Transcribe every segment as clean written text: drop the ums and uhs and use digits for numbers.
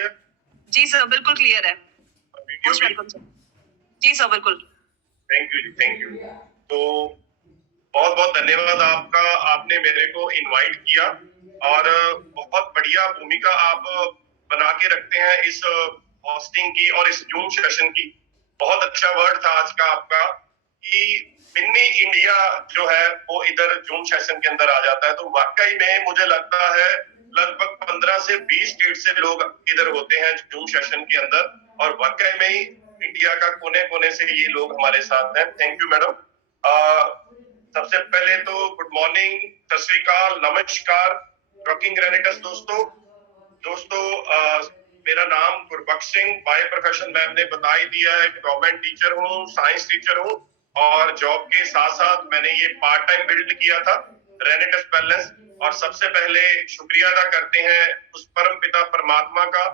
है? जी सर, बिल्कुल क्लियर है। वीडियो मोस्ट भी? Welcome sir. जी सर, बिल्कुल। थैंक यू जी, थैंक यू। तो बहुत बहुत धन्यवाद आपका, आपने मेरे को इनवाइट किया और बहुत बढ़िया भूमिका आप बना के रखते हैं इस होस्टिंग की और इस जूम सेशन की। बहुत अच्छा वर्ड था आज का आपका कि मिनी इंडिया जो है वो इधर जूम सेशन के अंदर आ जाता है। तो वाकई में मुझे लगता है लगभग 15 से 20 स्टेट से लोग इधर होते हैं जूम सेशन के अंदर, और वाकई में ही इंडिया का कोने कोने से ये लोग हमारे साथ हैं। Thank you madam. सबसे पहले तो गुड मॉर्निंग, सत श्री अकाल, नमस्कार रॉकिंग ग्रेनेटर्स दोस्तों मेरा नाम Gurbaksh Singh, by profession ma'am ने बता ही दिया है। गवर्नमेंट टीचर हूँ, साइंस टीचर हूँ, और जॉब के साथ साथ मैंने ये पार्ट टाइम बिल्ड किया था रेनेटस बैलेंस। और सबसे पहले शुक्रिया अदा करते हैं उस परम पिता परमात्मा का,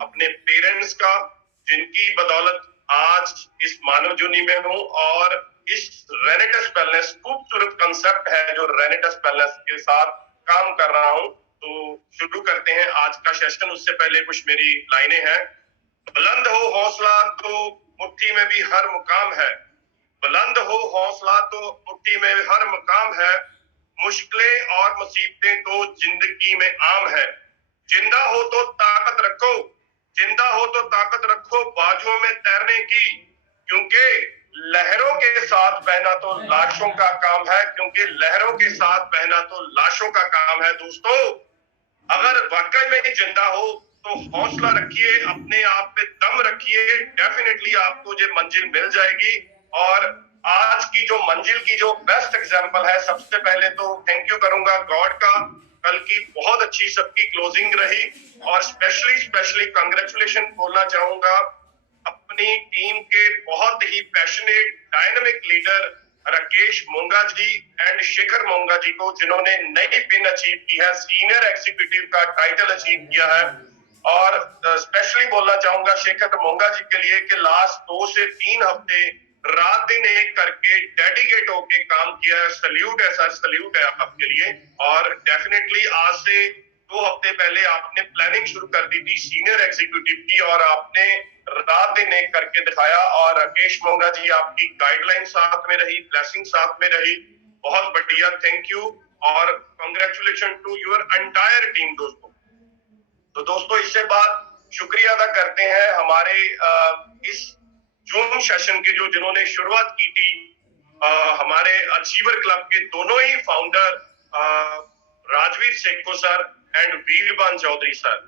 अपने पेरेंट्स का, जिनकी बदौलत आज इस मानव जूनी में हूँ और इस रेनेटस वेलनेस खूबसूरत कंसेप्ट है जो रेनेटस वेलनेस के साथ काम कर रहा हूँ। तो शुरू करते हैं आज का सेशन। उससे पहले कुछ मेरी लाइनें हैं। बुलंद हो हौसला तो मुट्ठी में भी हर मुकाम है, बुलंद हो हौसला तो मुट्ठी में हर मुकाम है, मुश्किलें और मुसीबतें तो जिंदगी में आम है। जिंदा हो तो ताकत रखो, जिंदा हो तो ताकत रखो बाजुओं में तैरने की, क्योंकि लहरों के साथ बहना तो लाशों का काम है, क्योंकि लहरों के साथ बहना तो लाशों का काम है। दोस्तों, अगर वाकई में ही जिंदा हो तो हौसला रखिए, अपने आप पे दम रखिए, डेफिनेटली आपको ये मंजिल मिल जाएगी। और आज की जो मंजिल की जो बेस्ट एग्जांपल है, सबसे पहले तो थैंक यू करूंगा गॉड का। कल की बहुत अच्छी सबकी क्लोजिंग रही, और स्पेशली कंग्रेचुलेशन बोलना चाहूंगा अपनी टीम के बहुत ही passionate dynamic leader Rakesh Monga ji and Shekhar Monga ji को, जिन्होंने नई पिन अचीव की है, सीनियर एग्जीक्यूटिव का टाइटल अचीव किया है। और स्पेशली बोलना चाहूंगा शेखर मोंगा जी के लिए कि लास्ट 2 से 3 हफ्ते रात दिन एक करके डेडिकेट होके काम किया है। सल्यूट है सर, सल्यूट है आपके लिए। और डेफिनेटली आज से 2 हफ्ते पहले आपने प्लानिंग शुरू कर दी थी सीनियर एग्जीक्यूटिव की, और आपने रात दिन एक करके दिखाया। और राकेश मोंगा जी, आपकी गाइडलाइन साथ में रही, ब्लेसिंग साथ में रही, बहुत बढ़िया, थैंक यू। और congratulation to your entire team दोस्तों। तो दोस्तों, इससे बाद शुक्रिया अदा करते हैं हमारे इस जूम सेशन के जो जिन्होंने शुरुआत की थी, हमारे अचीवर क्लब के दोनों ही founder Rajveer Sekho sir and Veerbhan Chaudhary sir,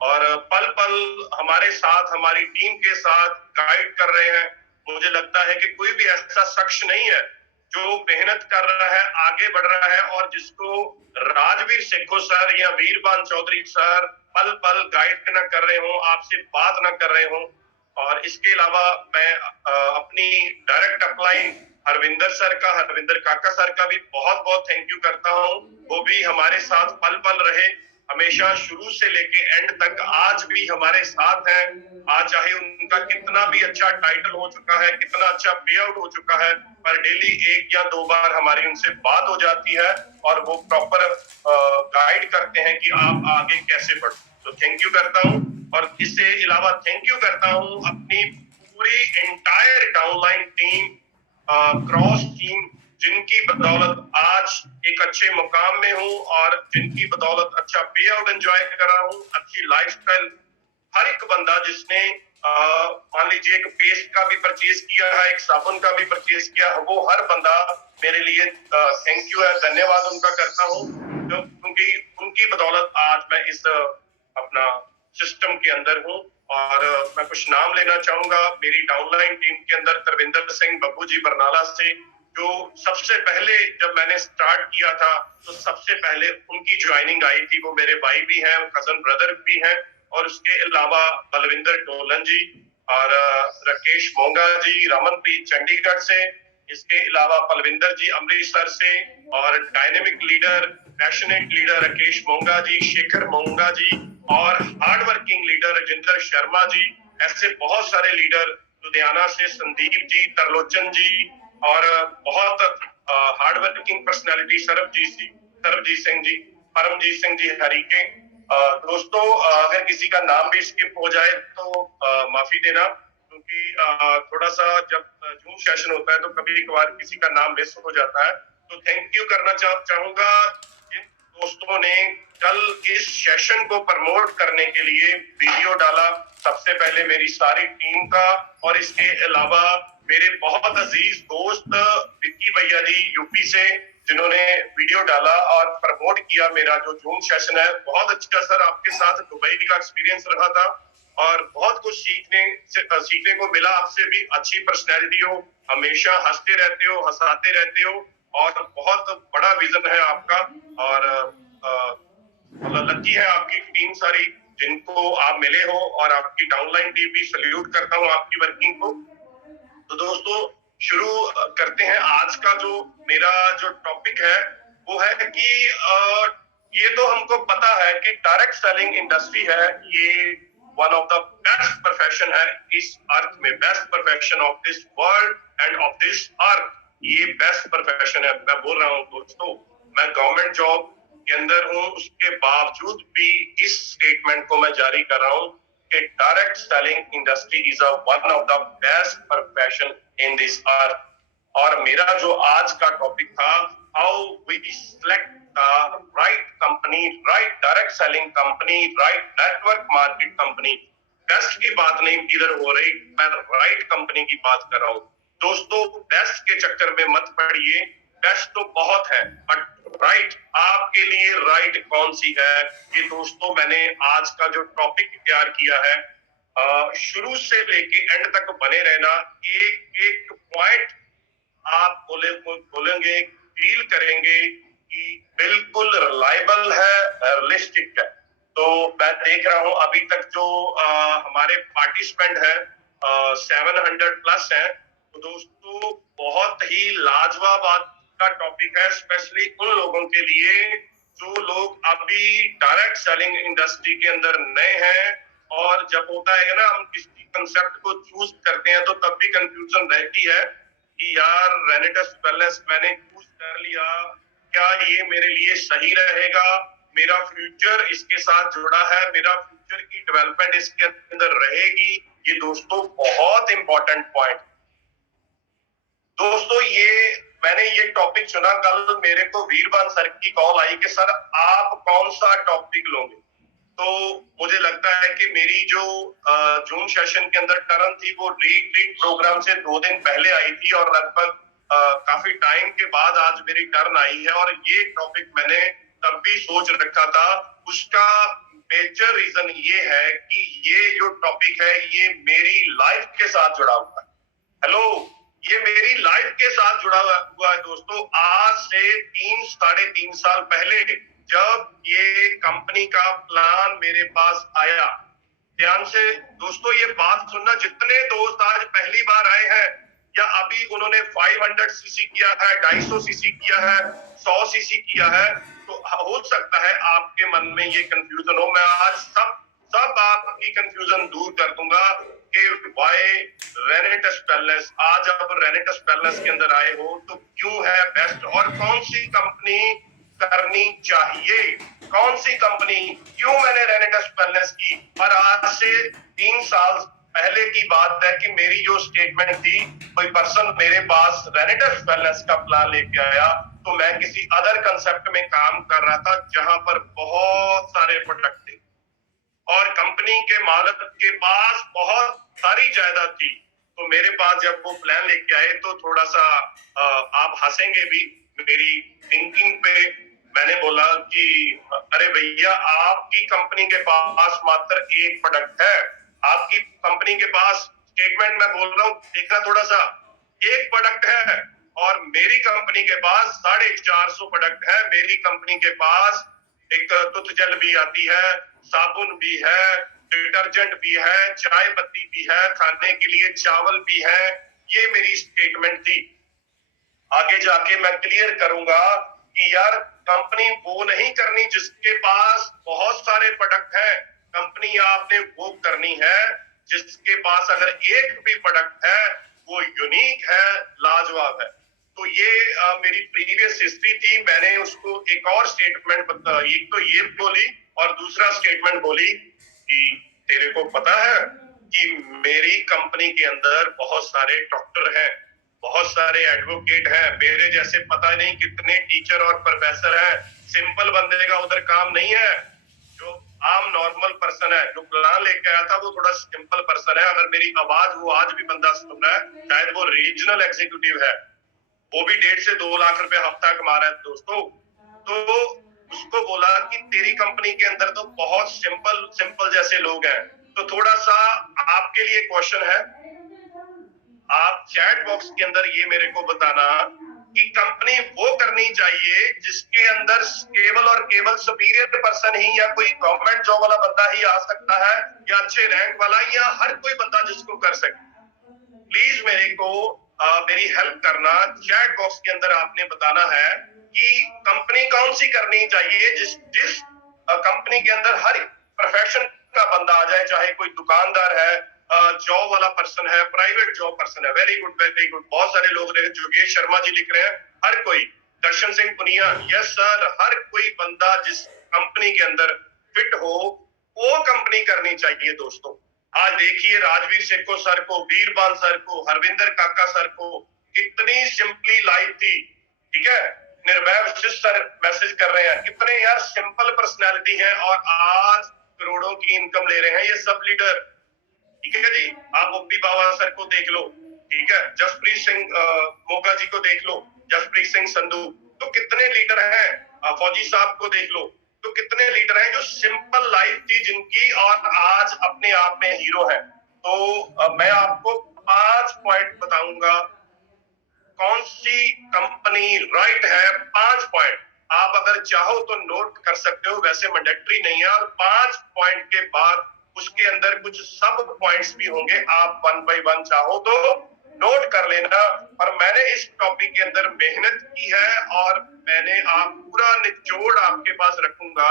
और पल पल हमारे साथ, हमारी टीम के साथ गाइड कर रहे हैं। मुझे लगता है कि कोई भी ऐसा शख्स नहीं है जो मेहनत कर रहा है, आगे बढ़ रहा है, और जिसको राजवीर सेखो सर या वीरबान चौधरी सर पल पल गाइड न कर रहे हो, आपसे बात न कर रहे हो। और इसके अलावा मैं अपनी डायरेक्ट अपलाइन हरविंदर सर का, हरविंदर काका सर का भी बहुत बहुत थैंक यू करता हूँ। वो भी हमारे साथ पल पल रहे हमेशा, शुरू से लेके एंड तक, आज भी हमारे साथ हैं। आज चाहे उनका कितना भी अच्छा टाइटल हो चुका है, कितना अच्छा पे आउट हो चुका है, पर डेली 1 या 2 बार हमारी उनसे बात हो जाती है और वो प्रॉपर गाइड करते हैं कि आप आगे कैसे बढ़ो। तो थैंक यू करता हूँ। और इससे अलावा थैंक यू करता हूँ अपनी पूरी entire downline team, cross team, जिनकी बदौलत आज एक अच्छे मुकाम में हूँ और जिनकी बदौलत अच्छा पे आउट एंजॉय कर रहा हूँ, अच्छी लाइफस्टाइल। हर एक बंदा जिसने मान लीजिए एक पेस्ट का भी परचेज किया है, एक साबुन का भी परचेज किया है, वो हर बंदा मेरे लिए थैंक यू है, धन्यवाद उनका करता हूँ, क्योंकि उनकी बदौलत आज मैं इस अपना सिस्टम के अंदर हूँ। और मैं कुछ नाम लेना चाहूंगा मेरी डाउनलाइन टीम के अंदर। तरविंदर सिंह बब्बू जी बरनाला से, जो सबसे पहले जब मैंने स्टार्ट किया था तो सबसे पहले उनकी ज्वाइनिंग आई थी। वो मेरे भाई भी हैं, कजन ब्रदर भी हैं। और उसके अलावा बलविंदर टोलन जी और राकेश मोंगा जी रमनप्रीत चंडीगढ़ से, इसके अलावा पलविंदर जी अमृतसर से, और dynamic leader, passionate leader Rakesh Monga ji, Shekhar Monga ji, और hard working leader Rajendra Sharma ji. ऐसे बहुत सारे लीडर, लुधियाना से संदीप जी, तरलोचन जी, और बहुत hard working personality Sarabjeet Singh ji, Paramjeet Singh ji Harike, दोस्तों, अगर किसी का नाम भी स्किप हो जाए तो माफी देना, क्योंकि थोड़ा सा जब जूम सेशन होता है तो कभी कभार किसी का नाम मिस हो जाता है। तो थैंक यू करना चाहूंगा जिन दोस्तों ने कल इस सेशन को प्रमोट करने के लिए वीडियो डाला। सबसे पहले मेरी सारी टीम का, और इसके अलावा मेरे बहुत अजीज दोस्त विक्की भैया जी यूपी से, जिन्होंने वीडियो डाला और प्रमोट किया मेरा जो जूम सेशन है। बहुत अच्छा सर, आपके साथ दुबई का एक्सपीरियंस रहा था और बहुत कुछ सीखने को मिला आपसे भी। अच्छी पर्सनैलिटी हो, हमेशा हंसते रहते हो, हंसाते रहते हो, और बहुत बड़ा विजन है आपका। और मतलब लकी है आपकी टीम सारी जिनको आप मिले हो, और आपकी डाउनलाइन टीम भी सल्यूट करता हूँ आपकी वर्किंग को। तो दोस्तों, शुरू करते हैं। आज का जो मेरा जो टॉपिक है वो है कि ये तो हमको पता है कि डायरेक्ट सेलिंग इंडस्ट्री है, ये one of the best profession है इस अर्थ में, best profession of this world end of this earth. ये बेस्ट प्रोफेशन है। मैं बोल रहा हूँ दोस्तों, मैं गवर्नमेंट जॉब के अंदर हूँ, उसके बावजूद भी इस स्टेटमेंट को मैं जारी कर रहा हूँ कि direct selling industry is one of the best profession in this earth. और मेरा जो आज का टॉपिक था, how we select right company, right direct selling company, right network market company. Best की बात नहीं इधर हो रही, मैं राइट कंपनी की बात कर रहा हूँ। दोस्तों, बेस्ट के चक्कर में मत पड़िए, बेस्ट तो बहुत है, बट राइट आपके लिए राइट कौन सी है, ये दोस्तों मैंने आज का जो टॉपिक तैयार किया है। शुरू से लेके एंड तक बने रहना। एक एक पॉइंट आप बोलेंगे, फील करेंगे कि बिल्कुल रिलायबल है, रियलिस्टिक है। तो मैं देख रहा हूं अभी तक जो हमारे पार्टिसिपेंट है 700 प्लस है। तो दोस्तों, बहुत ही लाजवाब आज का टॉपिक है, स्पेशली उन लोगों के लिए जो लोग अभी डायरेक्ट सेलिंग इंडस्ट्री के अंदर नए हैं। और जब होता है ना, हम किसी कंसेप्ट को चूज करते हैं तो तब भी कंफ्यूजन रहती है कि यार रेनेटस वेलनेस मैंने चूज कर लिया, क्या ये मेरे लिए सही रहेगा, मेरा फ्यूचर इसके साथ जुड़ा है, मेरा फ्यूचर की डेवलपमेंट इसके अंदर रहेगी। ये दोस्तों बहुत इंपॉर्टेंट पॉइंट। दोस्तों, ये मैंने ये टॉपिक चुना, कल मेरे को वीरबान सर की कॉल आई कि सर आप कौन सा टॉपिक लोगे। तो मुझे लगता है कि मेरी जो जूम सेशन के अंदर टर्न थी वो रीड प्रोग्राम से 2 दिन पहले आई थी, और लगभग काफी टाइम के बाद आज मेरी टर्न आई है। और ये टॉपिक मैंने तब भी सोच रखा था। उसका मेजर रीजन ये है कि ये जो टॉपिक है ये मेरी लाइफ के साथ जुड़ा हुआ है। हेलो, ये मेरी लाइफ के साथ जुड़ा हुआ है दोस्तों। आज से 3 साढ़े 3 साल पहले जब ये कंपनी का प्लान मेरे पास आया, ध्यान से दोस्तों ये बात सुनना, जितने दोस्त आज पहली बार आए हैं या अभी उन्होंने 500 सीसी किया है, 250 सीसी किया है, 100 सीसी किया है, तो हो सकता है आपके मन में ये कंफ्यूजन हो। मैं आज सब आपकी कंफ्यूजन दूर कर दूंगा कि वाई रेनेटस पैलेस। आज आप रेनेटस पैलेस के अंदर आए हो तो क्यों है बेस्ट, और कौन सी कंपनी करनी चाहिए, कौन सी कंपनी, क्यों मैंने रेनेटस पैलेस की। और आज से 3 साल पहले की बात है कि मेरी जो स्टेटमेंट थी, कोई पर्सन मेरे पास रेनेटस पैलेस का प्लान लेके आया तो मैं किसी अदर कंसेप्ट में काम कर रहा था जहां पर बहुत सारे प्रोडक्ट थे और कंपनी के मालिक के पास बहुत सारी जायदाद थी। तो मेरे पास जब वो प्लान लेके आए तो थोड़ा सा आप हंसेंगे भी मेरी थिंकिंग पे। मैंने बोला कि अरे भैया, आपकी कंपनी के पास मात्र एक प्रोडक्ट है, आपकी कंपनी के पास, स्टेटमेंट मैं बोल रहा हूँ, देखना थोड़ा सा, एक प्रोडक्ट है और मेरी कंपनी के पास 450 प्रोडक्ट है। मेरी कंपनी के पास एक तुथ जल भी आती है, साबुन भी है, डिटर्जेंट भी है, चाय पत्ती भी है, खाने के लिए चावल भी है। ये मेरी स्टेटमेंट थी। आगे जाके मैं क्लियर करूंगा कि यार कंपनी वो नहीं करनी जिसके पास बहुत सारे प्रोडक्ट हैं। कंपनी आपने वो करनी है जिसके पास अगर एक भी प्रोडक्ट है वो यूनिक है, लाजवाब है। तो ये मेरी प्रीवियस हिस्ट्री थी। मैंने उसको एक और स्टेटमेंट एक तो ये बोली और दूसरा स्टेटमेंट बोली कि तेरे को पता है कि मेरी कंपनी के अंदर बहुत सारे डॉक्टर हैं, बहुत सारे एडवोकेट हैं, मेरे जैसे पता नहीं कितने टीचर और प्रोफेसर हैं। सिंपल बंदे का उधर काम नहीं है। जो आम नॉर्मल पर्सन है, जो प्लान लेके आया था, वो थोड़ा सिंपल पर्सन है। अगर मेरी आवाज वो आज भी बंदा सुन रहा है, शायद वो रीजनल एग्जीक्यूटिव है, वो भी 1.5 से 2 लाख रुपए हफ्ता कमा रहा है दोस्तों। तो उसको बोला कि तेरी कंपनी के अंदर तो बहुत सिंपल सिंपल जैसे लोग हैं। तो थोड़ा सा आपके लिए क्वेश्चन है, आप चैट बॉक्स के अंदर ये मेरे को बताना कि कंपनी वो करनी चाहिए जिसके अंदर केवल और केवल सुपीरियर पर्सन ही या कोई गवर्नमेंट जॉब वाला बंदा ही आ सकता है, या अच्छे रैंक वाला, या हर कोई बंदा जिसको कर सके। प्लीज मेरे को मेरी हेल्प करना। चैट बॉक्स के अंदर आपने बताना है कि कंपनी कौन सी करनी चाहिए जिस जिस कंपनी के अंदर हर प्रोफेशन का बंदा आ जाए, चाहे कोई दुकानदार है, जॉब वाला पर्सन है, प्राइवेट जॉब पर्सन है। Very good, very good. बहुत सारे लोग रहे, योगेश शर्मा जी लिख रहे हैं, हर कोई। दर्शन सिंह पुनिया, यस सर, हर कोई बंदा जिस कंपनी के अंदर फिट हो वो कंपनी करनी चाहिए दोस्तों। आज देखिए राजवीर सेठो सर को, वीरबाल सर को, हरविंदर काका सर को, कितनी सिंपली लाइफ थी। ठीक है, निर्भय वशिष्ठ सर मैसेज कर रहे हैं, कितने यार सिंपल पर्सनैलिटी है और आज करोड़ों की इनकम ले रहे हैं ये सब लीडर। ठीक है जी, आप ओपी बाबा सर को देख लो, ठीक है, जसप्रीत सिंह मोगा जी को देख लो, जसप्रीत सिंह संधू, तो कितने लीडर हैं। फौजी साहब को देख लो, तो कितने लीडर हैं जो सिंपल लाइफ थी जिनकी, और आज अपने आप में हीरो है। तो मैं आपको 5 पॉइंट बताऊंगा कौन सी कंपनी राइट है। 5 पॉइंट आप अगर चाहो तो नोट कर सकते हो, वैसे मैंडेटरी नहीं है। और 5 पॉइंट के बाद उसके अंदर कुछ सब पॉइंट्स भी होंगे, आप 1 बाय 1 चाहो तो नोट कर लेना। और मैंने इस टॉपिक के अंदर मेहनत की है और मैंने आप पूरा निचोड़ आपके पास रखूंगा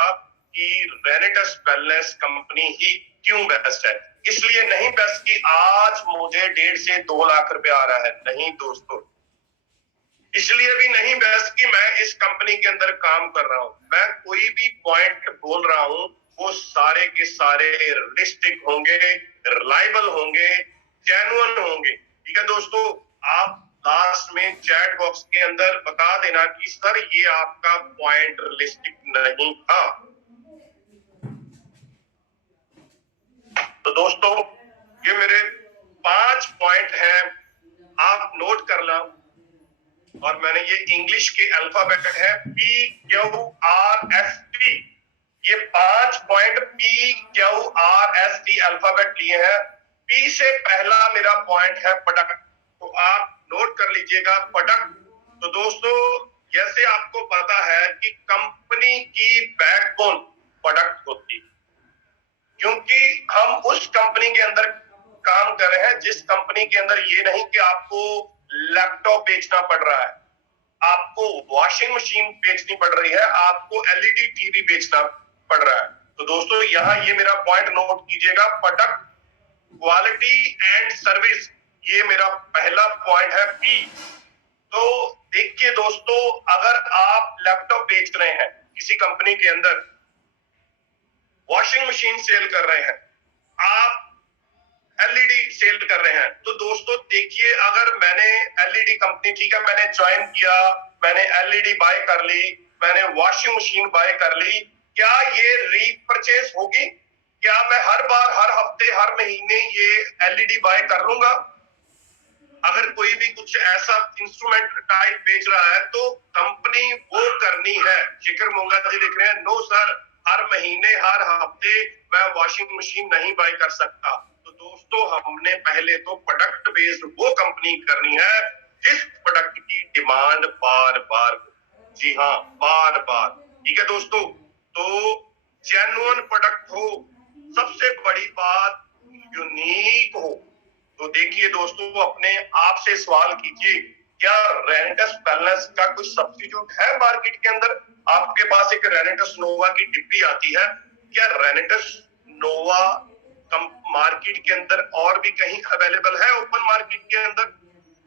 कि रेनेटस वेलनेस कंपनी ही क्यों बेस्ट है। इसलिए नहीं बेस्ट कि आज मुझे 1.5 से 2 लाख रुपए आ रहा है, नहीं दोस्तों। इसलिए भी नहीं बेस्ट कि मैं इस कंपनी के अंदर काम कर रहा हूं। मैं कोई भी पॉइंट बोल रहा हूं वो सारे के सारे रियलिस्टिक होंगे, रिलायबल होंगे, जेन्युइन होंगे। ठीक है दोस्तों, आप लास्ट में चैट बॉक्स के अंदर बता देना कि सर ये आपका पॉइंट रियलिस्टिक नहीं था। तो दोस्तों ये मेरे 5 पॉइंट हैं, आप नोट कर लो। और मैंने ये इंग्लिश के अल्फाबेट है PQRST, ये 5 पॉइंट PQRST अल्फाबेट लिए हैं। P से पहला मेरा पॉइंट है प्रोडक्ट, तो आप नोट कर लीजिएगा प्रोडक्ट। तो दोस्तों जैसे आपको पता है कि कंपनी की बैकबोन प्रोडक्ट होती है, क्योंकि हम उस कंपनी के अंदर काम कर रहे हैं जिस कंपनी के अंदर ये नहीं कि आपको लैपटॉप बेचना पड़ रहा है, आपको वॉशिंग मशीन बेचनी पड़ रही है, आपको एलईडी टीवी बेचना पड़ रहा है। तो दोस्तों यहाँ ये मेरा पॉइंट नोट कीजिएगा, प्रोडक्ट, क्वालिटी एंड सर्विस, ये मेरा पहला पॉइंट है पी। तो देखिए दोस्तों, अगर आप लैपटॉप बेच रहे हैं किसी कंपनी के अंदर, वॉशिंग मशीन सेल कर रहे हैं, आप एलईडी सेल कर रहे हैं, तो दोस्तों देखिए अगर मैंने एलईडी कंपनी, ठीक है, मैंने ज्वाइन किया, मैंने एलईडी बाय कर ली, मैंने वॉशिंग मशीन बाय कर ली, क्या ये रीपरचेस होगी? क्या मैं हर बार, हर हफ्ते, हर महीने ये एलईडी बाय कर लूंगा? अगर कोई भी कुछ ऐसा इंस्ट्रूमेंट टाइप बेच रहा है तो कंपनी वो करनी है। शिखर मोंगा जी लिख रहे हैं, नो सर, हर महीने, हर हफ्ते मैं वॉशिंग मशीन नहीं बाय कर सकता। तो दोस्तों हमने पहले तो प्रोडक्ट बेस्ड वो कंपनी करनी है जिस प्रोडक्ट की डिमांड बार बार, जी हाँ, बार बार। ठीक है दोस्तों, तो जेन्युइन प्रोडक्ट हो, सबसे बड़ी बात यूनिक हो। तो देखिए दोस्तों, अपने आप से सवाल कीजिए, क्या रेनेटस वेलनेस का कोई सब्स्टिट्यूट है मार्केट के अंदर? आपके पास एक रेनेटस नोवा की डिब्बी आती है, क्या रेनेटस नोवा मार्केट के अंदर और भी कहीं अवेलेबल है ओपन मार्केट के अंदर?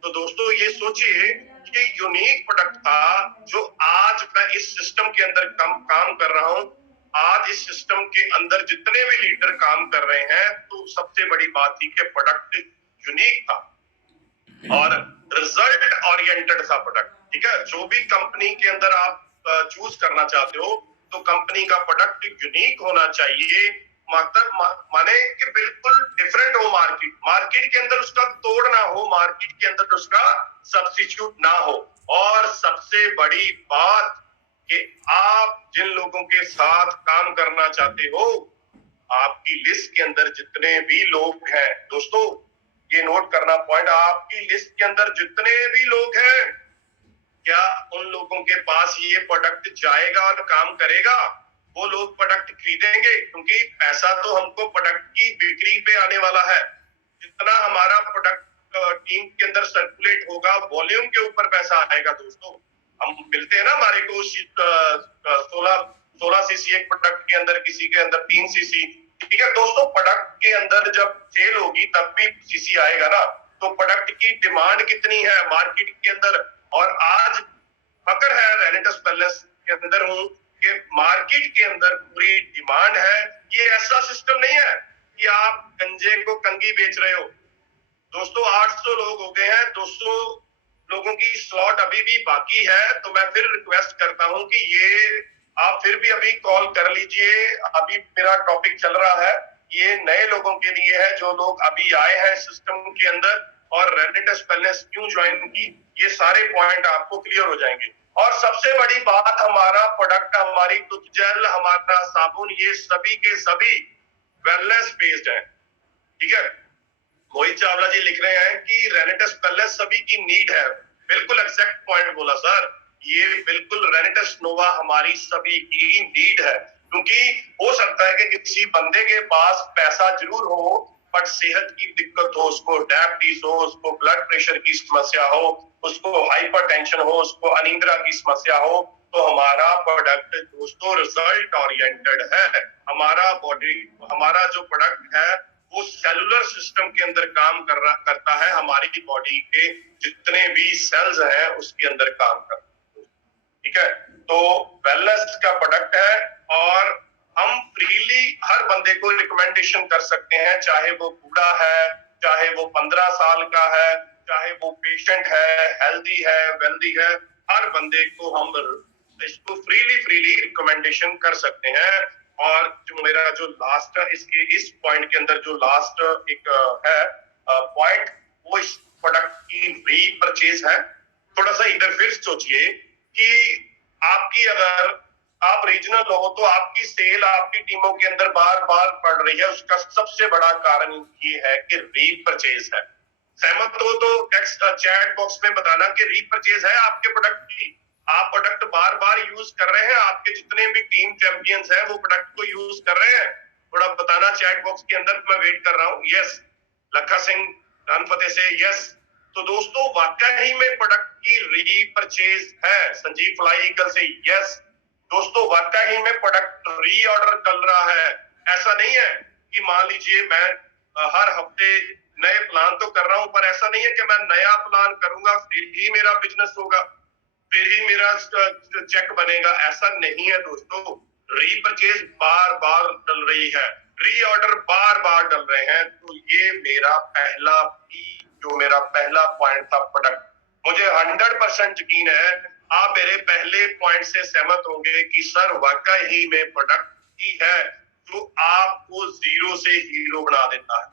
तो दोस्तों ये सोचिए ये यूनिक प्रोडक्ट था जो आज मैं इस सिस्टम के अंदर काम कर रहा हूं। आज इस सिस्टम के अंदर जितने भी लीडर काम कर रहे हैं, तो सबसे बड़ी बात थी कि प्रोडक्ट यूनिक था और रिजल्ट ओरिएंटेड था प्रोडक्ट। ठीक है, जो भी कंपनी के अंदर आप चूज करना चाहते हो, तो कंपनी का प्रोडक्ट यूनिक होना चाहिए। मतलब माने कि बिल्कुल डिफरेंट हो, मार्केट के अंदर उसका तोड़ ना हो, मार्केट के अंदर उसका सब्स्टिट्यूट ना हो। और सबसे बड़ी बात कि आप जिन लोगों के साथ काम करना चाहते हो, आपकी लिस्ट के अंदर जितने भी लोग हैं, दोस्तों ये नोट करना पॉइंट, आपकी लिस्ट के अंदर जितने भी लोग हैं, क्या उन लोगों के पास ये प्रोडक्ट जाएगा और काम करेगा? वो लोग प्रोडक्ट खरीदेंगे? क्योंकि पैसा तो हमको प्रोडक्ट की बिक्री पे आने वाला है। जितना हमारा प्रोडक्ट टीम के अंदर सर्कुलेट होगा, वॉल्यूम के ऊपर पैसा आएगा। दोस्तों हम मिलते हैं ना, हमारे को 16 सीसी एक प्रोडक्ट के अंदर, किसी के अंदर 3 सीसी। ठीक है दोस्तों, प्रोडक्ट के अंदर जब सेल होगी तब भी सीसी आएगा ना। तो प्रोडक्ट की डिमांड कितनी है मार्केट के अंदर? और आज फकर है रेनेटस वेलनेस के अंदर हूं कि मार्केट के अंदर पूरी डिमांड है। ये ऐसा सिस्टम नहीं है कि आप गंजे को कंगी बेच रहे हो। दोस्तों 800 लोग हो गए हैं, 200 लोगों की स्लॉट अभी भी बाकी है। तो मैं फिर रिक्वेस्ट करता हूं कि ये आप फिर भी अभी कॉल कर लीजिए। अभी मेरा टॉपिक चल रहा है, ये नए लोगों के लिए है, जो लोग अभी आए हैं सिस्टम के अंदर और रेनेटस वेलनेस क्यों ज्वाइन की, ये सारे पॉइंट आपको क्लियर हो जाएंगे। और सबसे बड़ी बात, हमारा प्रोडक्ट, हमारी टूथ जेल, हमारा साबुन, ये सभी के सभी वेलनेस बेस्ड है। ठीक है, मोहित चावला जी लिख रहे हैं कि रेनेटस वेलनेस सभी की नीड है। बिल्कुल एग्जैक्ट पॉइंट बोला सर, ये बिल्कुल रेनेटस नोवा हमारी सभी की नीड है। क्योंकि हो सकता है कि किसी बंदे के पास पैसा जरूर हो, बट सेहत की दिक्कत हो, उसको डायबिटीज हो, उसको ब्लड प्रेशर की समस्या हो, उसको हाइपरटेंशन हो, उसको अनिद्रा की समस्या हो, तो हमारा प्रोडक्ट दोस्तों रिजल्ट ओरिएंटेड है। हमारा जो प्रोडक्ट है वो सेलुलर सिस्टम के अंदर काम करता है, हमारी बॉडी के जितने भी सेल्स हैं उसके अंदर काम करता है। ठीक है, तो वेलनेस का प्रोडक्ट है और हम फ्रीली हर बंदे को रिकमेंडेशन कर सकते हैं, चाहे वो बूढ़ा है, चाहे वो 15 साल का है, चाहे वो पेशेंट है, हेल्दी है, वेल्दी है, हर बंदे को हम इसको फ्रीली रिकमेंडेशन कर सकते हैं। और जो मेरा जो लास्ट इसके इस पॉइंट के अंदर जो लास्ट एक है पॉइंट, वो इस प्रोडक्ट की रीपरचेज है। थोड़ा सा इधर फिर सोचिए कि आपकी अगर आप रीजनल हो तो आपकी सेल आपकी टीमों के अंदर बार बार बढ़ रही है, उसका सबसे बड़ा कारण ये है कि रीपरचेज है। सहमत हो तो टेक्स्ट चैट बॉक्स में बताना कि रीपरचेज है आपके प्रोडक्ट की। आप प्रोडक्ट बार बार यूज कर रहे हैं, आपके जितने भी टीम चैंपियंस हैं वो प्रोडक्ट को यूज कर रहे हैं, थोड़ा बताना चैट बॉक्स के अंदर, मैं वेट कर रहा हूँ। यस, लखा सिंह रानपते से यस। तो दोस्तों वाकई में प्रोडक्ट की रीपरचेज है। संजीव फ्लाई ईगल से यस। दोस्तों वाकई में प्रोडक्ट रीऑर्डर चल रहा है। ऐसा नहीं है कि मान लीजिए मैं हर हफ्ते नए प्लान तो कर रहा हूं, पर ऐसा नहीं है कि मैं नया प्लान करूंगा फिर ही मेरा बिजनेस होगा, फिर ही मेरा चेक बनेगा। ऐसा नहीं है दोस्तों, रीपरचेज बार बार चल रही है, रीऑर्डर बार बार डल रहे हैं। तो ये मेरा मेरा पहला पॉइंट था प्रोडक्ट। मुझे 100% यकीन है आप मेरे पहले पॉइंट से सहमत होंगे कि सर वाकई ही में प्रोडक्ट ही है जो आपको जीरो से हीरो बना देता है।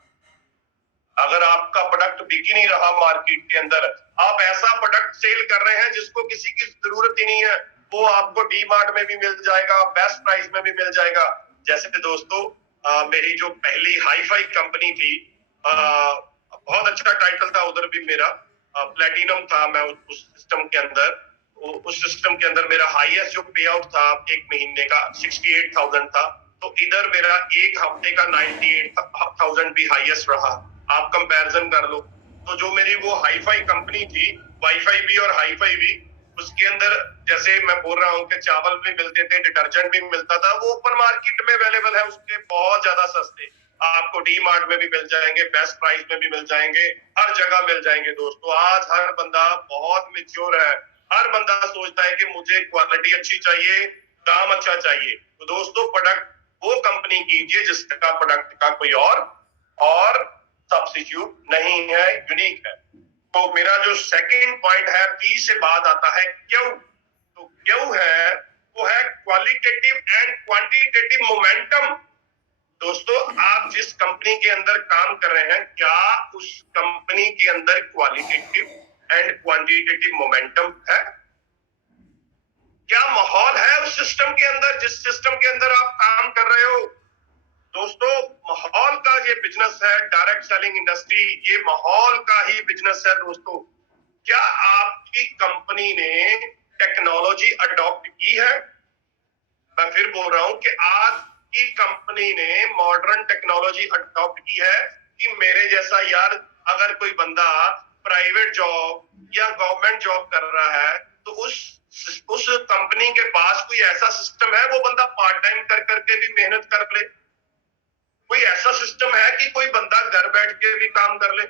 अगर आपका प्रोडक्ट बिक ही नहीं रहा मार्केट के अंदर, आप ऐसा प्रोडक्ट सेल कर रहे हैं जिसको किसी की जरूरत ही नहीं है, वो आपको डी मार्ट में भी मिल जाएगा, बेस्ट प्राइस में भी मिल जाएगा। जैसे दोस्तों मेरी जो पहली हाई फाई कंपनी थी, बहुत अच्छा टाइटल था उधर भी मेरा, प्लेटिनम था। मैं उस सिस्टम के अंदर, उस सिस्टम के अंदर मेरा हाईएस्ट जो पे आउट था एक महीने का 68,000 था। तो इधर मेरा एक हफ्ते का 98,000 भी हाईएस्ट रहा। आप कंपैरिजन कर लो। तो जो मेरी वो हाईफाई कंपनी थी, वाईफाई भी और हाईफाई भी, उसके अंदर जैसे मैं बोल रहा हूँ कि चावल भी मिलते थे, डिटर्जेंट भी मिलता था, वो ओपन मार्केट में अवेलेबल है, उसके बहुत ज्यादा सस्ते। आपको डी मार्ट में भी मिल जाएंगे, बेस्ट प्राइस में भी मिल जाएंगे, हर जगह मिल जाएंगे दोस्तों। आज हर बंदा बहुत मेच्योर है, हर बंदा सोचता है कि मुझे क्वालिटी अच्छी चाहिए, दाम अच्छा चाहिए। तो दोस्तों प्रोडक्ट वो कंपनी कीजिए जिसका प्रोडक्ट का कोई और सब्स्टिट्यूट नहीं है, यूनिक है। तो मेरा जो सेकंड पॉइंट है, पी से बाद आता है क्यों। तो क्यों है, वो है क्वालिटेटिव एंड क्वांटिटेटिव मोमेंटम। दोस्तों आप जिस कंपनी के अंदर काम कर रहे हैं, क्या उस कंपनी के अंदर क्वालिटेटिव एंड क्वांटिटेटिव मोमेंटम है? क्या माहौल है उस सिस्टम के अंदर, जिस सिस्टम के अंदर आप काम कर रहे हो? दोस्तों माहौल का ये बिजनेस है, डायरेक्ट सेलिंग इंडस्ट्री ये माहौल का ही बिजनेस है दोस्तों। क्या आपकी कंपनी ने टेक्नोलॉजी अडॉप्ट की है? मैं फिर बोल रहा हूं कि आज की कंपनी ने मॉडर्न टेक्नोलॉजी अडॉप्ट की है कि मेरे जैसा यार अगर कोई बंदा प्राइवेट जॉब या गवर्नमेंट जॉब कर रहा है तो उस कंपनी के पास कोई ऐसा सिस्टम है वो बंदा पार्ट टाइम कर करके भी मेहनत कर ले? कोई ऐसा सिस्टम है कि कोई बंदा घर बैठ के भी काम कर ले?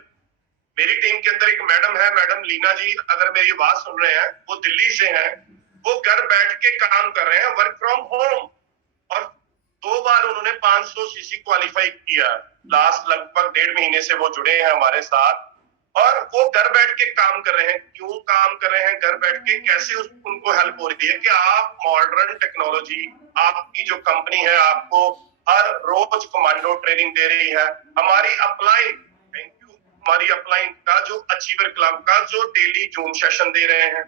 मेरी टीम के अंदर एक मैडम है, मैडम लीना जी, अगर मेरी बात सुन रहे हैं, वो दिल्ली से हैं, वो घर बैठ के काम कर रहे हैं, वर्क फ्रॉम होम, और 2 बार उन्होंने 500 सीसी क्वालिफाई किया। लास्ट लगभग 1.5 महीने से वो जुड़े हैं हमारे साथ, और वो घर बैठ के काम कर रहे हैं। क्यों काम कर रहे हैं घर बैठ के, कैसे उनको हेल्प हो रही है कि आप मॉडर्न टेक्नोलॉजी, आपकी जो कंपनी है आपको हर रोज कमांडो ट्रेनिंग दे रही है। हमारी अपलाइन, थैंक यू, हमारी अपलाइन का जो अचीवर क्लब का जो डेली जूम सेशन दे रहे हैं,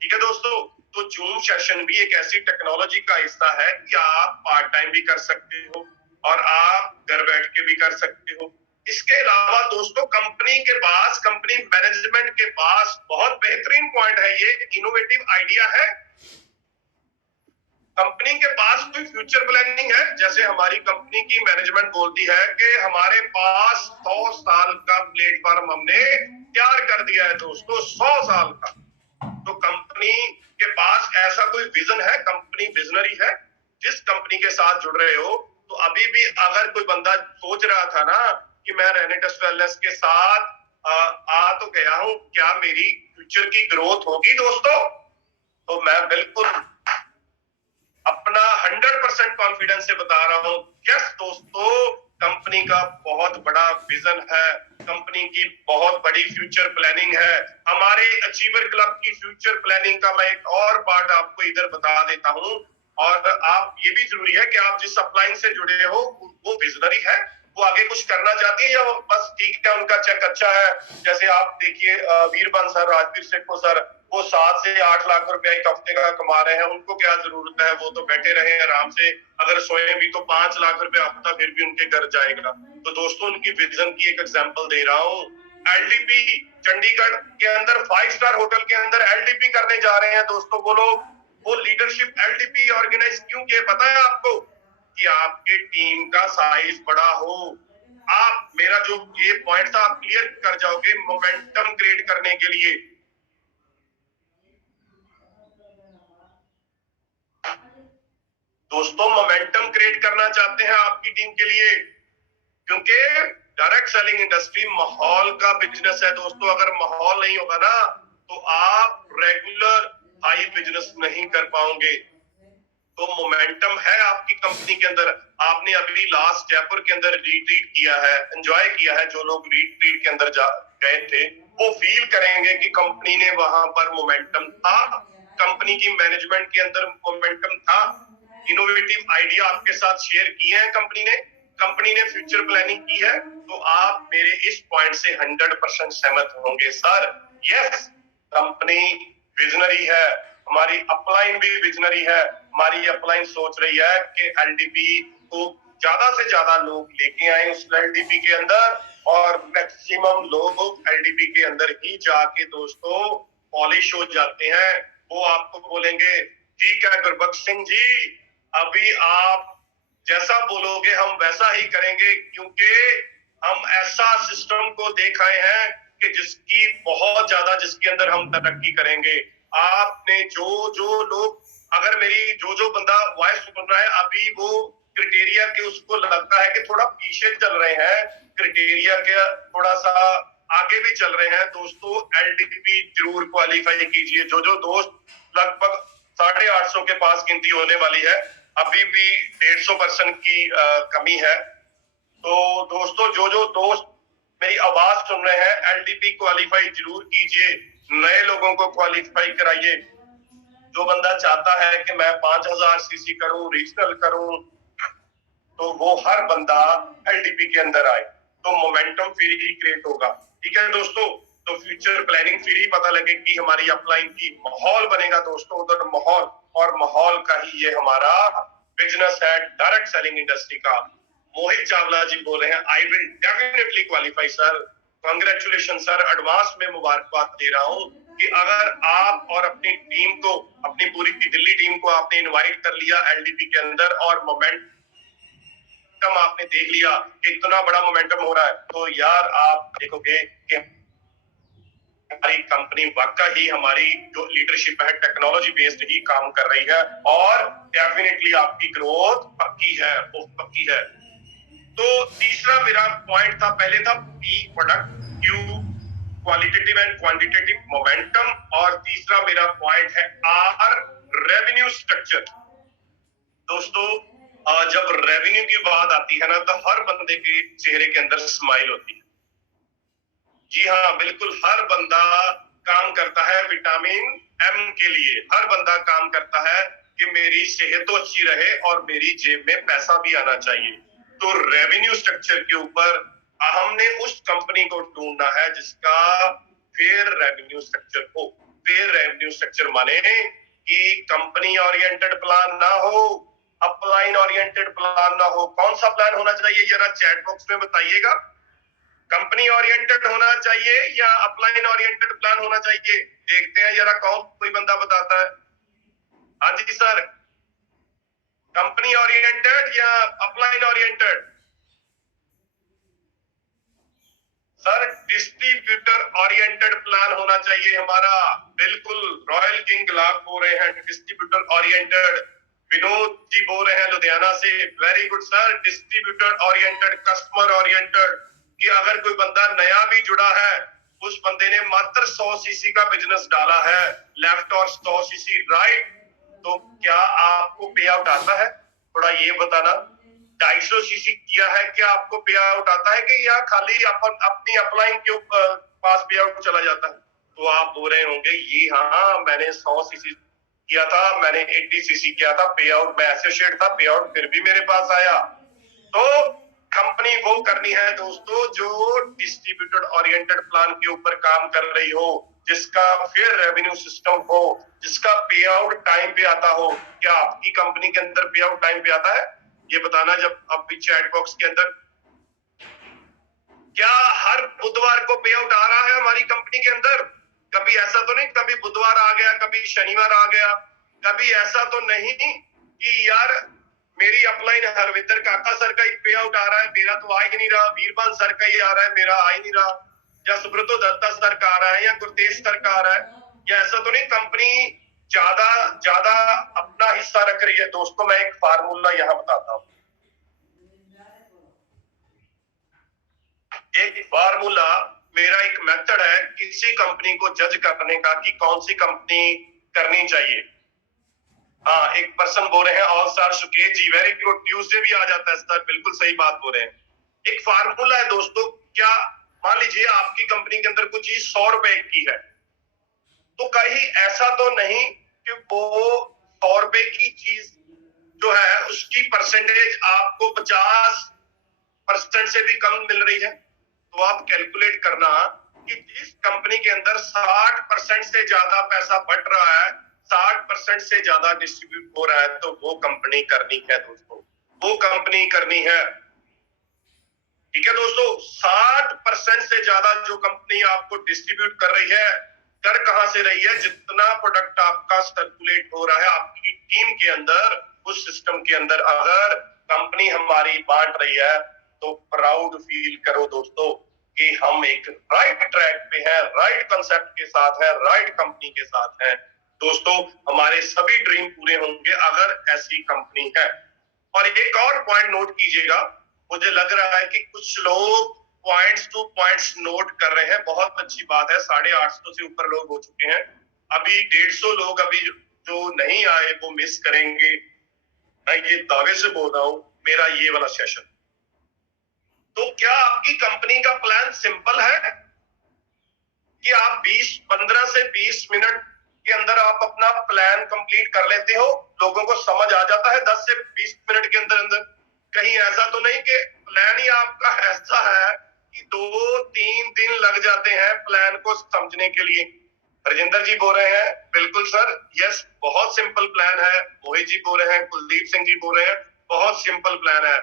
ठीक है दोस्तों। तो जूम सेशन भी एक ऐसी टेक्नोलॉजी का हिस्सा है कि आप पार्ट टाइम भी कर सकते हो और आप घर बैठ के भी कर सकते हो। इसके अलावा दोस्तों कंपनी के पास, कंपनी मैनेजमेंट के पास बहुत बेहतरीन पॉइंट है, ये इनोवेटिव आइडिया है। कंपनी के पास कोई फ्यूचर प्लानिंग है? जैसे हमारी कंपनी की मैनेजमेंट बोलती है कि हमारे पास 100 साल का प्लेटफॉर्म हमने तैयार कर दिया है दोस्तों, 100 साल का। तो कंपनी के पास ऐसा कोई विजन है, कंपनी विजनरी है। जिस कंपनी के साथ जुड़ रहे हो, तो अभी भी अगर कोई बंदा सोच रहा था ना कि मैं रेनेटस वेलनेस के साथ आ तो गया हूं, क्या मेरी फ्यूचर की ग्रोथ होगी दोस्तों? तो मैं बिल्कुल अपना 100% कॉन्फिडेंस से बता रहा हूं, यस दोस्तों, कंपनी का बहुत बड़ा विजन है, कंपनी की बहुत बड़ी फ्यूचर प्लानिंग है। हमारे अचीवर क्लब की फ्यूचर प्लानिंग का मैं एक और पार्ट आपको इधर बता देता हूं। और आप ये भी जरूरी है कि आप जिस अपलाइन से जुड़े हो वो विजनरी है, वो आगे कुछ करना चाहती है, या वो बस ठीक है उनका चेक अच्छा है। जैसे आप देखिए वीरबन सर, राजवीर सेठो सर, वो 7 से 8 लाख रुपया एक हफ्ते का कमा रहे हैं, उनको क्या जरूरत है, वो तो बैठे रहे आराम से, अगर सोए भी तो 5 लाख रुपया हफ्ता फिर भी उनके घर जाएगा। तो दोस्तों उनकी विजन की एक एग्जांपल दे रहा हूँ। एलडीपी चंडीगढ़ के अंदर 5 स्टार होटल के अंदर एलडीपी करने जा रहे हैं दोस्तों। वो लोग वो लीडरशिप एलडीपी ऑर्गेनाइज क्यों किए पता है आपको? कि आपके टीम का साइज बड़ा हो। आप मेरा जो ये पॉइंट था आप क्लियर कर जाओगे मोमेंटम क्रिएट करने के लिए। दोस्तों मोमेंटम क्रिएट करना चाहते हैं आपकी टीम के लिए, क्योंकि डायरेक्ट सेलिंग इंडस्ट्री माहौल का बिजनेस है दोस्तों। अगर माहौल नहीं होगा ना तो आप रेगुलर हाई बिजनेस नहीं कर पाओगे। तो मोमेंटम है आपकी कंपनी के अंदर। आपने अभी लास्ट जयपुर के अंदर रिट्रीट किया है, एंजॉय किया है। जो लोग रिट्रीट के अंदर गए थे वो फील करेंगे कि कंपनी ने वहां पर मोमेंटम था, कंपनी की मैनेजमेंट के अंदर मोमेंटम था, इनोवेटिव आइडिया आपके साथ शेयर किए हैं कंपनी ने फ्यूचर प्लानिंग की है। तो आप मेरे इस पॉइंट से 100% सहमत होंगे सर। यस, कंपनी विजनरी है, हमारी अपलाइन भी विजनरी है। हमारी अपलाइन सोच रही है कि एलडीपी को ज्यादा से ज्यादा लोग लेके आए उस एलडीपी के अंदर, और मैक्सिमम लोग एलडीपी के अंदर ही जाके दोस्तों पॉलिश हो जाते हैं। वो आपको बोलेंगे ठीक है गुरबख्श सिंह जी, अभी आप जैसा बोलोगे हम वैसा ही करेंगे, क्योंकि हम ऐसा सिस्टम को देख आए हैं कि जिसकी बहुत ज्यादा, जिसके अंदर हम तरक्की करेंगे। आपने जो लोग, अगर मेरी जो बंदा वॉइस सुन रहा है अभी वो क्राइटेरिया के उसको लगता है कि थोड़ा पीछे चल रहे हैं, क्राइटेरिया के थोड़ा सा आगे भी चल रहे हैं, दोस्तों एलडीपी जरूर क्वालिफाई कीजिए। जो जो दोस्त लगभग 850 के पास गिनती होने वाली है, अभी भी 150% की कमी है। तो दोस्तों जो जो दोस्त मेरी आवाज सुन रहे हैं, एलडीपी क्वालिफाई जरूर कीजिए, नए लोगों को क्वालिफाई कराइए। जो बंदा चाहता है कि मैं 5000 सीसी करूं, रीजनल करूं, तो वो हर बंदा एलडीपी के अंदर आए, तो मोमेंटम फिर ही क्रिएट होगा। ठीक है दोस्तों, तो फ्यूचर प्लानिंग फिर ही पता लगेगी हमारी अपलाइन की, माहौल बनेगा दोस्तों उधर माहौल, और माहौल का ही ये हमारा बिजनेस है डायरेक्ट सेलिंग इंडस्ट्री का। मोहित चावला जी बोल रहे हैं, I will definitely qualify sir, congratulation sir, advance में मुबारकबाद दे रहा हूं कि अगर आप और अपनी टीम को, अपनी पूरी दिल्ली टीम को आपने इनवाइट कर लिया एलडीपी के अंदर, और मोमेंटम आपने देख लिया कि इतना बड़ा मोमेंटम हो रहा है, तो यार आप देखोगे कि हमारी कंपनी वाकई ही, हमारी जो लीडरशिप है टेक्नोलॉजी बेस्ड ही काम कर रही है, और डेफिनेटली आपकी ग्रोथ पक्की है, वो पक्की है। तो तीसरा मेरा पॉइंट था, पहले था P product, Q qualitative and quantitative momentum, और तीसरा मेरा पॉइंट है आर रेवेन्यू स्ट्रक्चर। दोस्तों जब रेवेन्यू की बात आती है ना, तो हर बंदे के चेहरे के अंदर स्माइल होती है। जी हाँ, बिल्कुल, हर बंदा काम करता है विटामिन एम के लिए, हर बंदा काम करता है कि मेरी सेहत तो अच्छी रहे और मेरी जेब में पैसा भी आना चाहिए। तो रेवेन्यू स्ट्रक्चर के ऊपर हमने उस कंपनी को ढूंढना है जिसका फेयर रेवेन्यू स्ट्रक्चर हो। फेयर रेवेन्यू स्ट्रक्चर माने कि कंपनी ओरिएंटेड प्लान ना हो, अपलाइन ओरिएंटेड प्लान ना हो। कौन सा प्लान होना चाहिए, जरा चैट बॉक्स में बताइएगा। कंपनी ओरिएंटेड होना चाहिए या अपलाइन ओरिएंटेड प्लान होना चाहिए? देखते हैं जरा कौन कोई बंदा बताता है। हाँ जी सर, कंपनी ओरिएंटेड या upline oriented? Sir distributor oriented plan होना चाहिए हमारा। बिल्कुल, रॉयल किंग लाभ बोल रहे हैं डिस्ट्रीब्यूटर ओरिएंटेड। विनोद जी बोल रहे हैं लुधियाना से, very good sir, distributor oriented, customer oriented, कि अगर कोई बंदा नया भी जुड़ा है, उस बंदे ने मात्र 100 सीसी का बिजनेस डाला है, लेफ्ट और 100 सीसी राइट, तो क्या आपको पे आउट आता है? थोड़ा ये बताना। 250 सीसी किया है, क्या आपको पे आउट आता है कि या खाली अपनी अपलाइन के पास पे आउट चला जाता है? तो आप बोल रहे होंगे ये हाँ, मैंने 100 सीसी किया था, मैंने 80 सीसी किया था, पे आउट मैं एसोसिएट था, पे आउट फिर भी मेरे पास आया। तो कंपनी वो करनी है दोस्तों जो डिस्ट्रीब्यूटेड ओरिएंटेड प्लान के ऊपर काम कर रही हो, जिसका फेयर रेवेन्यू सिस्टम हो, जिसका पे आउट टाइम पे आता हो। क्या आपकी कंपनी के अंदर पे आउट टाइम पे आता है? ये बताना जब अभी चैट बॉक्स के अंदर। क्या हर बुधवार को पे आउट आ रहा है हमारी कंपनी के अंदर? कभी ऐसा तो नहीं कभी बुधवार आ गया, कभी शनिवार आ गया, कभी ऐसा तो नहीं कि यार मेरी अपलाइन हरविंदर काका सर का ही पे आउट आ रहा है, मेरा तो आ ही नहीं रहा, वीरबान सर का ही आ रहा है, मेरा आ ही नहीं रहा, या सुब्रतो दत्ता सर का आ रहा है, या गुरतेज सर का आ रहा है? या ऐसा तो नहीं कंपनी ज्यादा ज्यादा अपना हिस्सा रख रही है? दोस्तों मैं एक फार्मूला यहाँ बताता हूँ, एक फार्मूला, मेरा एक मेथड है किसी कंपनी को जज करने का कि कौन सी कंपनी करनी चाहिए। हाँ, एक पर्सन बोल रहे हैं ऑल स्टार सुकेश जी, वेरी गुड, ट्यूसडे भी आ जाता है सर, बिल्कुल सही बात बोल रहे हैं। एक फार्मूला है दोस्तों, क्या मान लीजिए आपकी कंपनी के अंदर कुछ चीज 100 रुपए की है, तो कहीं ऐसा तो नहीं कि वो 100 रुपए की चीज जो है उसकी परसेंटेज आपको 50% से भी कम मिल रही है? तो आप कैलकुलेट करना कि जिस कंपनी के अंदर 60% से ज्यादा पैसा बढ़ रहा है, 60% से ज्यादा डिस्ट्रीब्यूट हो रहा है, तो वो कंपनी करनी है दोस्तों, वो कंपनी करनी है। ठीक है दोस्तों, 60% से ज्यादा जो कंपनी आपको डिस्ट्रीब्यूट कर रही है, कर कहां से रही है? जितना प्रोडक्ट आपका सर्कुलेट हो रहा है आपकी टीम के अंदर, उस सिस्टम के अंदर अगर कंपनी हमारी बांट रही है, तो प्राउड फील करो दोस्तों कि हम एक राइट ट्रैक पे हैं, राइट कंसेप्ट के साथ है, राइट कंपनी के साथ है। दोस्तों हमारे सभी ड्रीम पूरे होंगे अगर ऐसी कंपनी है। और एक और पॉइंट नोट कीजिएगा, मुझे लग रहा है कि कुछ लोग पॉइंट्स टू पॉइंट्स नोट कर रहे हैं, बहुत अच्छी बात है। 850 से ऊपर लोग हो चुके हैं, अभी 150 लोग अभी जो नहीं आए वो मिस करेंगे। मैं ये दावे से बोल रहा हूं, मेरा ये वाला सेशन। तो क्या आपकी कंपनी का प्लान सिंपल है कि आप 15 से 20 मिनट के अंदर आप अपना प्लान कंप्लीट कर लेते हो, लोगों को समझ आ जाता है 10 से 20 मिनट के अंदर अंदर? कहीं ऐसा तो नहीं कि प्लान ही आपका ऐसा है कि 2-3 दिन लग जाते हैं प्लान को समझने के लिए? राजेंद्र जी बोल रहे हैं बिल्कुल सर, यस, बहुत सिंपल प्लान है। मोहित जी बोल रहे हैं, कुलदीप सिंह जी बोल रहे हैं, बहुत सिंपल प्लान है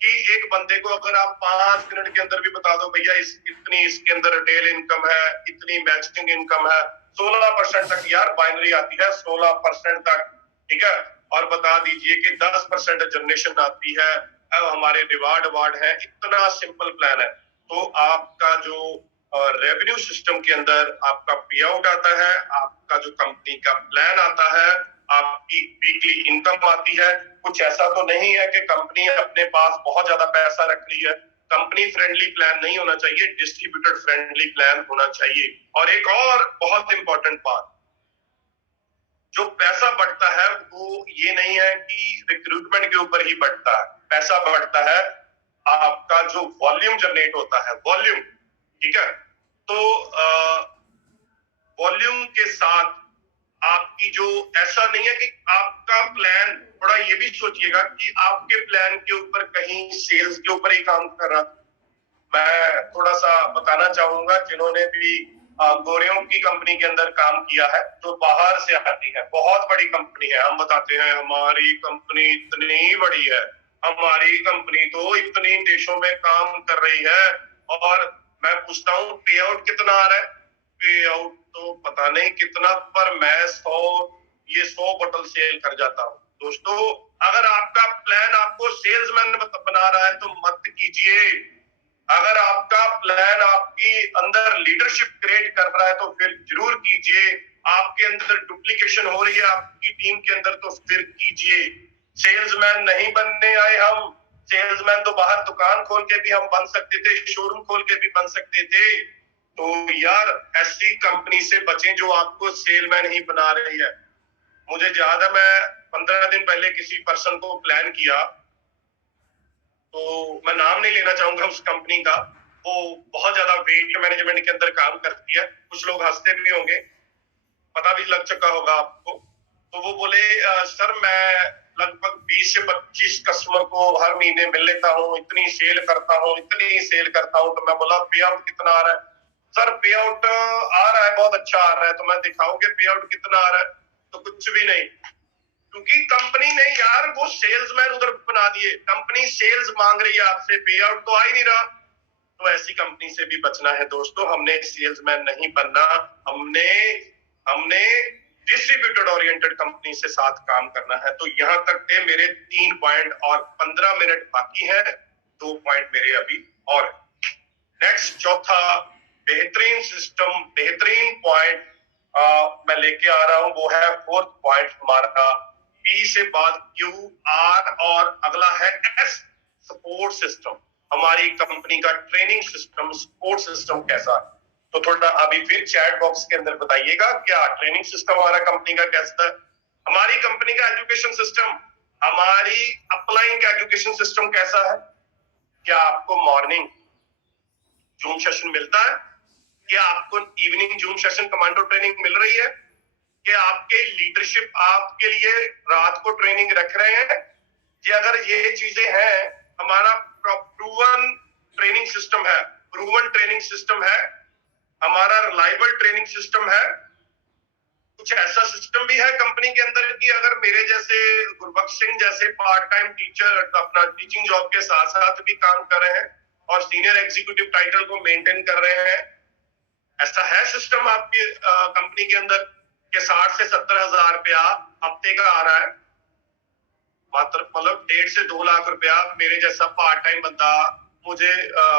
कि एक बंदे को अगर आप 5 मिनट के अंदर भी बता दो भैया इतनी इसके अंदर रिटेल इनकम है, इतनी मैचिंग इनकम है, 16% तक यार बाइनरी आती है, 16% तक, ठीक है, और बता दीजिए कि 10% जनरेशन आती है, अब हमारे रिवार्ड है, इतना सिंपल प्लान है। तो आपका जो रेवेन्यू सिस्टम के अंदर आपका पे आउट आता है, आपका जो कंपनी का प्लान आता है, आपकी वीकली इनकम आती है। कुछ ऐसा तो नहीं है कि कंपनी अपने पास बहुत ज्यादा पैसा रख रही है। कंपनी फ्रेंडली प्लान नहीं होना चाहिए, डिस्ट्रीब्यूटर फ्रेंडली प्लान होना चाहिए। और एक और बहुत इंपॉर्टेंट बात, जो पैसा बढ़ता है वो ये नहीं है कि रिक्रूटमेंट के ऊपर ही बढ़ता है, पैसा बढ़ता है आपका जो वॉल्यूम जनरेट होता है, वॉल्यूम, ठीक है। तो वॉल्यूम के साथ आपकी जो, ऐसा नहीं है कि आपका प्लान, थोड़ा ये भी सोचिएगा कि आपके प्लान के ऊपर कहीं सेल्स के ऊपर ही काम कर रहा था। मैं थोड़ा सा बताना चाहूंगा, जिन्होंने भी गोरेयों की कंपनी के अंदर काम किया है, जो बाहर से आती है, बहुत बड़ी कंपनी है, हम बताते हैं हमारी कंपनी इतनी बड़ी है, हमारी कंपनी तो इतनी देशों में काम कर रही है, और मैं पूछता हूँ पे आउट कितना आ रहा है? पे आउट तो पता नहीं कितना, पर मैं 100 बोतल सेल कर जाता हूँ। दोस्तों, अगर आपका प्लान आपको सेल्समैन बना रहा है तो मत कीजिए। अगर आपका प्लान आपकी अंदर लीडरशिप क्रिएट कर रहा है तो फिर जरूर कीजिए। आपके अंदर डुप्लीकेशन हो रही है आपकी टीम के अंदर तो फिर कीजिए। सेल्समैन नहीं बनने आए हम, सेल्समैन तो बाहर दुकान खोल के भी हम बन सकते थे, शोरूम खोल के भी बन सकते थे। तो यार ऐसी कंपनी से बचें जो आपको सेलमैन ही बना रही है। मुझे याद है, मैं 15 दिन पहले किसी पर्सन को प्लान किया, तो मैं नाम नहीं लेना चाहूंगा उस कंपनी का, वो बहुत ज्यादा वेट मैनेजमेंट के अंदर काम करती है, कुछ लोग हंसते भी होंगे, पता भी लग चुका होगा आपको। तो वो बोले सर मैं लगभग 20 से 25 कस्टमर को हर महीने मिल लेता हूँ, इतनी सेल करता हूँ, इतनी सेल करता हूँ। तो मैं बोला पे आउट कितना आ रहा है? सर पे आउट आ रहा है, बहुत अच्छा आ रहा है। तो मैं दिखाऊंगे पे आउट कितना आ रहा है? तो कुछ भी नहीं, क्योंकि कंपनी ने यार वो सेल्समैन उधर बना दिए। कंपनी सेल्स मांग रही है आपसे, पे आउट तो आ ही नहीं रहा। तो ऐसी कंपनी से भी बचना है दोस्तों, हमने सेल्समैन नहीं बनना, हमने हमने डिस्ट्रीब्यूटेड ओरिएंटेड कंपनी से साथ काम करना है। तो यहां तक थे मेरे 3 पॉइंट, और 15 मिनट बाकी है, 2 पॉइंट मेरे अभी और। नेक्स्ट, चौथा बेहतरीन सिस्टम, बेहतरीन पॉइंट मैं लेके आ रहा हूं, वो है 4th पॉइंट हमारा, पी से बाद क्यू, आर, और अगला है एस, सपोर्ट सिस्टम। हमारी कंपनी का ट्रेनिंग सिस्टम, सपोर्ट सिस्टम कैसा है? तो थोड़ा अभी फिर चैट बॉक्स के अंदर बताइएगा क्या ट्रेनिंग सिस्टम हमारा कंपनी का कैसा है। हमारी कंपनी का एजुकेशन सिस्टम, हमारी अपलाइन का एजुकेशन सिस्टम कैसा है? क्या आपको मॉर्निंग जूम सेशन मिलता है? क्या आपको evening Zoom session commando training मिल रही है? क्या आपके लीडरशिप आपके लिए रात को ट्रेनिंग रख रहे हैं? ये अगर ये चीजें हैं, हमारा प्रूवन ट्रेनिंग सिस्टम है, प्रूवन ट्रेनिंग सिस्टम है, हमारा रिलायबल ट्रेनिंग सिस्टम है। कुछ ऐसा सिस्टम भी है कंपनी के अंदर कि अगर मेरे जैसे गुरबख्श सिंह जैसे पार्ट टाइम टीचर अपना टीचिंग जॉब के साथ साथ भी काम कर रहे हैं और सीनियर एग्जीक्यूटिव टाइटल को मेंटेन कर रहे हैं, ऐसा है सिस्टम आपकी कंपनी के अंदर कि 60 से 70 हजार रुपया हफ्ते का आ रहा है, मात्र मतलब 1.5 से 2 लाख रुपया मेरे जैसा पार्ट टाइम बंदा। मुझे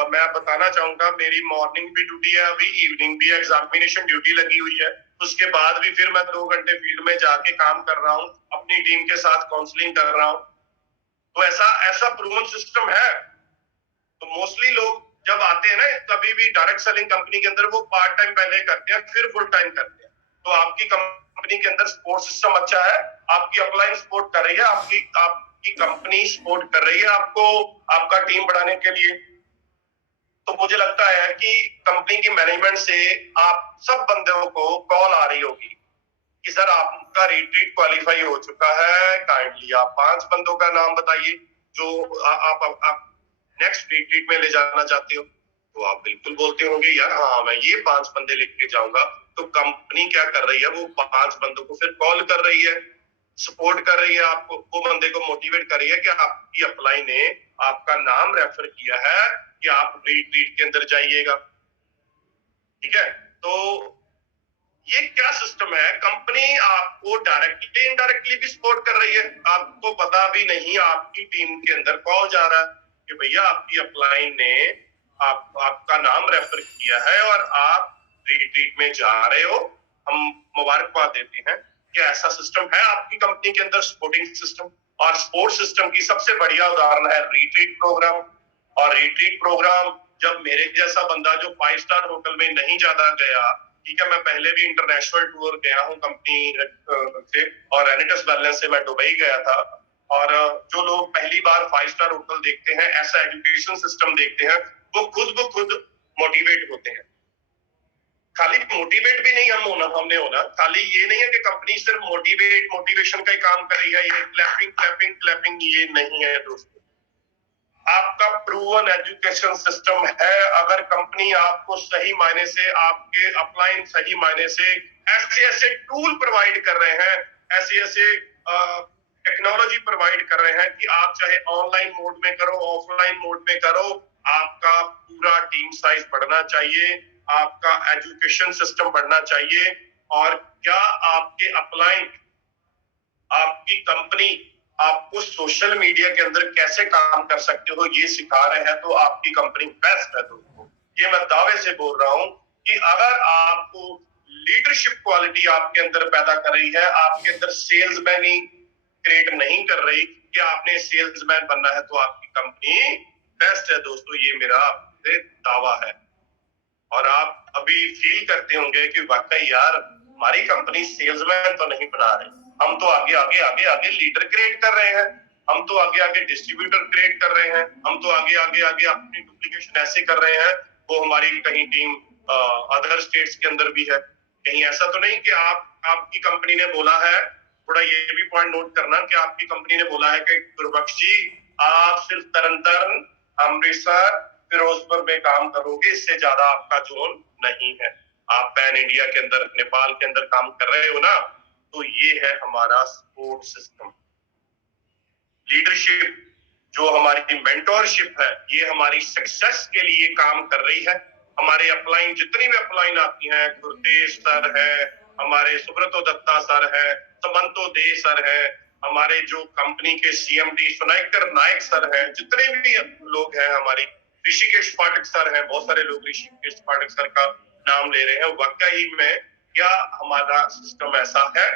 मैं बताना चाहूंगा, मेरी मॉर्निंग भी ड्यूटी है, अभी इवनिंग भी एग्जामिनेशन ड्यूटी लगी हुई है, उसके बाद भी फिर मैं 2 घंटे फील्ड में जाके काम कर रहा हूँ, अपनी टीम के साथ काउंसलिंग कर रहा हूँ। तो ऐसा ऐसा प्रूवन सिस्टम है। तो मोस्टली लोग जब आते हैं ना कभी भी डायरेक्ट सेलिंग कंपनी के अंदर, वो पार्ट टाइम पहले करते हैं फिर फुल टाइम करते हैं। तो आपकी कंपनी के अंदर सपोर्ट सिस्टम अच्छा है, आपकी अपलाइन सपोर्ट कर रही है, आपकी कंपनी सपोर्ट कर रही है आपको आपका टीम बढ़ाने के लिए। तो मुझे लगता है कि कंपनी की मैनेजमेंट से आप सब बंदों को कॉल आ रही होगी कि सर आपका रिट्रीट क्वालिफाई हो चुका है, काइंडली आप 5 बंदों का नाम बताइए जो आप नेक्स्ट रिट्रीट में ले जाना चाहते हो। तो आप बिल्कुल बोलते होंगे यार हाँ मैं ये 5 बंदे लेके जाऊंगा। तो कंपनी क्या कर रही है, वो 5 बंदों को फिर कॉल कर रही है, सपोर्ट कर रही है, आपको वो बंदे को मोटिवेट कर रही है कि आपकी अप्लाई ने आपका नाम रेफर किया है कि आप रिट्रीट के अंदर जाइएगा। ठीक है, तो ये क्या सिस्टम है, कंपनी आपको डायरेक्टली इनडायरेक्टली भी सपोर्ट कर रही है, आपको पता भी नहीं आपकी टीम के अंदर कॉल जा रहा है कि भैया आपकी अप्लाई ने आपका नाम रेफर किया है और आप रिट्रीट में जा रहे हो, हम मुबारकबाद देते हैं। कि ऐसा सिस्टम है आपकी कंपनी के अंदर सपोर्टिंग सिस्टम। और सपोर्ट सिस्टम की सबसे बढ़िया उदाहरण है रिट्रीट प्रोग्राम। और रिट्रीट प्रोग्राम जब मेरे जैसा बंदा जो 5 स्टार होटल में नहीं ज्यादा गया, ठीक है मैं पहले भी इंटरनेशनल टूर गया हूँ कंपनी से, और रेनिटस बैलेंस से मैं दुबई गया था। और जो लोग पहली बार 5 स्टार होटल देखते हैं, ऐसा एजुकेशन सिस्टम देखते हैं, वो खुद मोटिवेट होते हैं। खाली मोटिवेट भी नहीं हमने होना, खाली ये नहीं है कि कंपनी सिर्फ मोटिवेशन का ही काम कर रही है, ये क्लैपिंग ये नहीं है दोस्तों। आपका प्रूवन एजुकेशन सिस्टम है। अगर कंपनी आपको सही मायने से, आपके अपलाइन सही मायने से ऐसे ऐसे टूल प्रोवाइड कर रहे हैं, ऐसे ऐसे टेक्नोलॉजी प्रोवाइड कर रहे हैं कि आप चाहे ऑनलाइन मोड में करो, ऑफलाइन मोड में करो, आपका पूरा टीम साइज बढ़ना चाहिए, आपका एजुकेशन सिस्टम बढ़ना चाहिए। और क्या आपके अपलाइन, आपकी कंपनी आपको सोशल मीडिया के अंदर कैसे काम कर सकते हो ये सिखा रहे हैं, तो आपकी कंपनी बेस्ट है दोस्तों। ये मैं दावे से बोल रहा हूं कि अगर आपको लीडरशिप क्वालिटी आपके अंदर पैदा कर रही है, आपके अंदर सेल्समैन ही क्रिएट नहीं कर रही कि आपने सेल्समैन बनना है, तो आपकी कंपनी बेस्ट है दोस्तों। ये मेरा आपसे दावा है। और आप अभी फील करते होंगे कि वाकई यार हमारी कंपनी सेल्समैन तो नहीं बना रही, हम तो आगे आगे आगे आगे लीडर क्रिएट कर रहे हैं, हम तो आगे आगे डिस्ट्रीब्यूटर क्रिएट कर रहे हैं, हम तो आगे आगे आगे अपनी डुप्लीकेशन ऐसे कर रहे हैं। वो हमारी कहीं टीम अदर स्टेट्स के अंदर भी है। कहीं ऐसा तो नहीं कि आपकी कंपनी ने बोला है, थोड़ा ये भी पॉइंट नोट करना कि आपकी कंपनी ने बोला है कि गुरबख्श जी आप सिर्फ तरन तारण, अमृतसर, फिरोजपुर में काम करोगे, इससे ज्यादा आपका जोन नहीं है। आप पैन इंडिया के अंदर, नेपाल के अंदर काम कर रहे हो ना। तो ये है हमारा सपोर्ट सिस्टम। लीडरशिप जो हमारी मेंटोरशिप है, ये हमारी सक्सेस के लिए काम कर रही है। हमारे अपलाइन, जितनी भी अपलाइन आती हैं, गुरतेज सर है, हमारे सुब्रतो दत्ता सर है, समंतो दे सर है, हमारे जो कंपनी के सीएमडी सुनाइकर नायक सर है, जितने भी लोग हैं, हमारी ऋषिकेश पाठक सर हैं, बहुत सारे लोग ऋषिकेश पाठक सर का नाम ले रहे हैं। वाकई में क्या हमारा सिस्टम ऐसा है?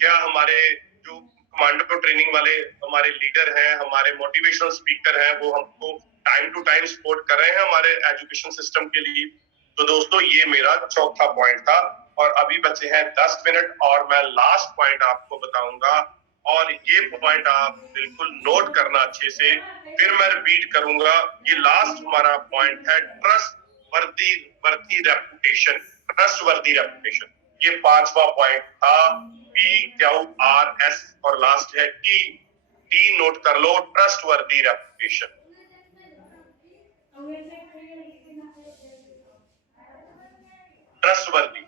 क्या हमारे जो कमांडो ट्रेनिंग वाले हमारे लीडर हैं, हमारे मोटिवेशनल स्पीकर हैं, वो हमको टाइम टू टाइम सपोर्ट कर रहे हैं हमारे एजुकेशन सिस्टम के लिए? तो दोस्तों ये मेरा चौथा पॉइंट था। और अभी बचे हैं 10 मिनट और मैं लास्ट पॉइंट आपको बताऊंगा, और ये पॉइंट आप बिल्कुल नोट करना अच्छे से, फिर मैं रिपीट करूंगा। ये लास्ट हमारा पॉइंट है ट्रस्ट वर्दी रेपुटेशन। ट्रस्ट वर्दी रेपुटेशन, ये 5वां पॉइंट था। PQRS और लास्ट है टी। टी नोट कर लो, ट्रस्ट वर्दी रेपुटेशन। ट्रस्ट वर्दी।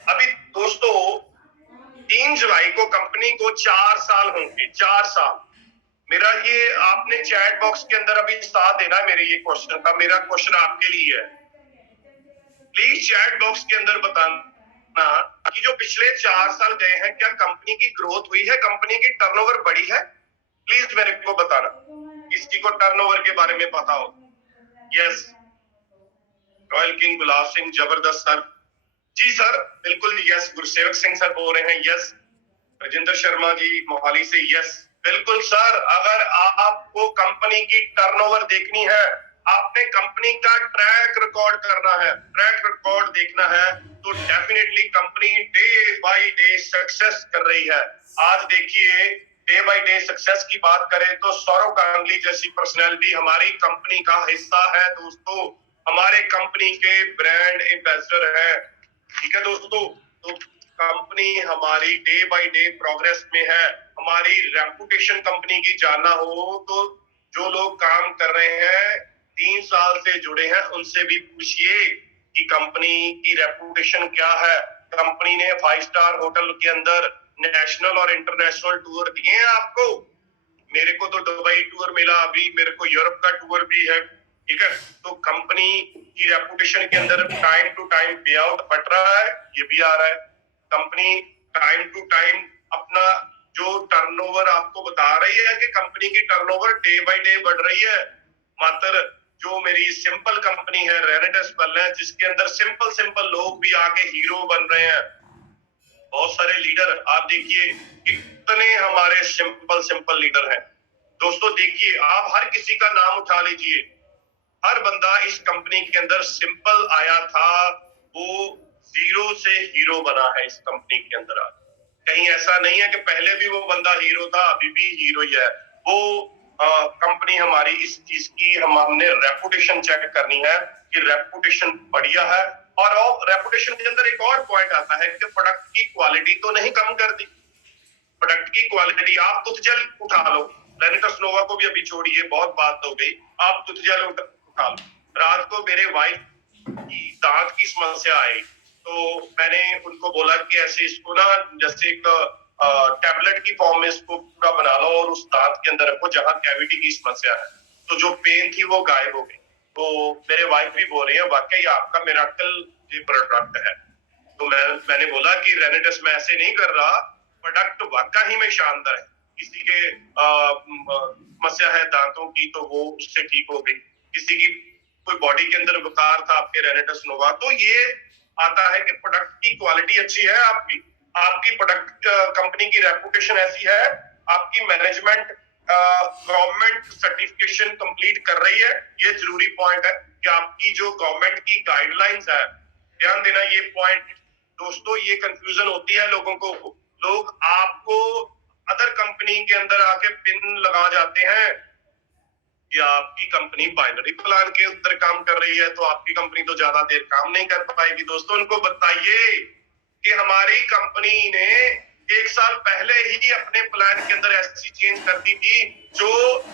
अभी दोस्तों 3 जुलाई को कंपनी को 4 साल होंगे, 4 साल। मेरा ये आपने चैट बॉक्स के अंदर अभी साथ देना मेरे ये क्वेश्चन का, मेरा क्वेश्चन आपके लिए है। प्लीज चैट बॉक्स के अंदर बताना कि जो पिछले 4 साल गए हैं, क्या कंपनी की ग्रोथ हुई है, कंपनी की टर्नओवर बढ़ी है? प्लीज मेरे को बताना, किसी को टर्नओवर के बारे में पता हो। Yes, royal king Gulab Singh, जबरदस्त सर। जी सर, बिल्कुल यस। गुरसेवक सिंह सर बोल रहे हैं यस। राजेंद्र शर्मा जी मोहाली से, यस बिल्कुल सर। अगर आपको कंपनी की टर्नओवर देखनी है, आपने कंपनी का ट्रैक रिकॉर्ड करना है, ट्रैक रिकॉर्ड देखना है, तो definitely company day by day success कर रही है। आज देखिए, डे बाय डे सक्सेस की बात करें तो सौरव गांगुली जैसी पर्सनैलिटी हमारी कंपनी का हिस्सा है दोस्तों, हमारे कंपनी के ब्रांड एम्बेसडर है। ठीक है दोस्तों, तो कंपनी हमारी डे बाय डे प्रोग्रेस में है। हमारी रेपुटेशन कंपनी की जानना हो तो जो लोग काम कर रहे हैं 3 साल से जुड़े हैं, उनसे भी पूछिए कि कंपनी की रेपुटेशन क्या है। कंपनी ने 5 स्टार होटल के अंदर नेशनल और इंटरनेशनल टूर दिए हैं आपको। मेरे को तो दुबई टूर मिला, अभी मेरे को यूरोप का टूर भी है। ठीक है, तो कंपनी की रेपुटेशन के अंदर टाइम टू टाइम पे आउट बट रहा है, ये भी आ रहा है। कंपनी टाइम टू टाइम अपना जो टर्नओवर आपको बता रही है कि कंपनी की टर्नओवर डे बाय डे बढ़ रही है। मात्र जो मेरी सिंपल कंपनी है रेनेटेस वेलनेस, जिसके अंदर सिंपल सिंपल लोग भी आके हीरो बन रहे हैं। बहुत सारे लीडर आप देखिए, कितने हमारे सिंपल सिंपल लीडर हैं दोस्तों। देखिए, आप हर किसी का नाम उठा लीजिए, हर बंदा इस कंपनी के अंदर सिंपल आया था, वो जीरो से हीरो बना है इस कंपनी के अंदर। कहीं ऐसा नहीं है कि पहले भी वो बंदा हीरो था, अभी भी हीरो ही है वो। कंपनी हमारी इस चीज की हमने रेपुटेशन चेक करनी है कि रेपुटेशन बढ़िया है। और रेपुटेशन के अंदर एक और पॉइंट आता है कि प्रोडक्ट की क्वालिटी तो नहीं कम कर दी। प्रोडक्ट की क्वालिटी आप तुतजल उठा लो, रेनेटस नोवा को भी अभी छोड़िए, बहुत बात हो गई, आप तुतजल उठा लो। रात को मेरे वाइफ की दांत की समस्या आई, तो मैंने उनको बोला कि ऐसे इसको ना जैसे एक टैबलेट की फॉर्म में इसको पूरा बना लो और उस दांत के अंदर रखो जहां कैविटी की समस्या है। तो जो पेन थी वो गायब हो गई। तो मेरे वाइफ भी बोल रही है वाकई आपका मिरेकल ये प्रोडक्ट है। तो मैंने बोला कि रेनेटस में ऐसे नहीं कर रहा, प्रोडक्ट वाकई में शानदार है। किसी के समस्या है दांतों की तो वो उससे ठीक हो गई, किसी की कोई बॉडी के अंदर बुखार था आपके रेनेटस नोवा। तो ये आता है कि प्रोडक्ट की क्वालिटी अच्छी है, आपकी प्रोडक्ट कंपनी की रेपुटेशन ऐसी है, आपकी मैनेजमेंट गवर्नमेंट सर्टिफिकेशन कंप्लीट कर रही है। ये जरूरी पॉइंट है कि आपकी जो गवर्नमेंट की गाइडलाइंस है, ध्यान देना ये पॉइंट दोस्तों, ये कंफ्यूजन होती है लोगों को। लोग आपको अदर कंपनी के अंदर आके पिन लगा जाते हैं कि आपकी कंपनी बाइनरी प्लान के अंदर काम कर रही है तो आपकी कंपनी तो ज्यादा देर काम नहीं कर पाएगी। दोस्तों, उनको बताइए कि हमारी कंपनी ने 1 साल पहले ही अपने प्लान के अंदर ऐसी चेंज कर दी थी जो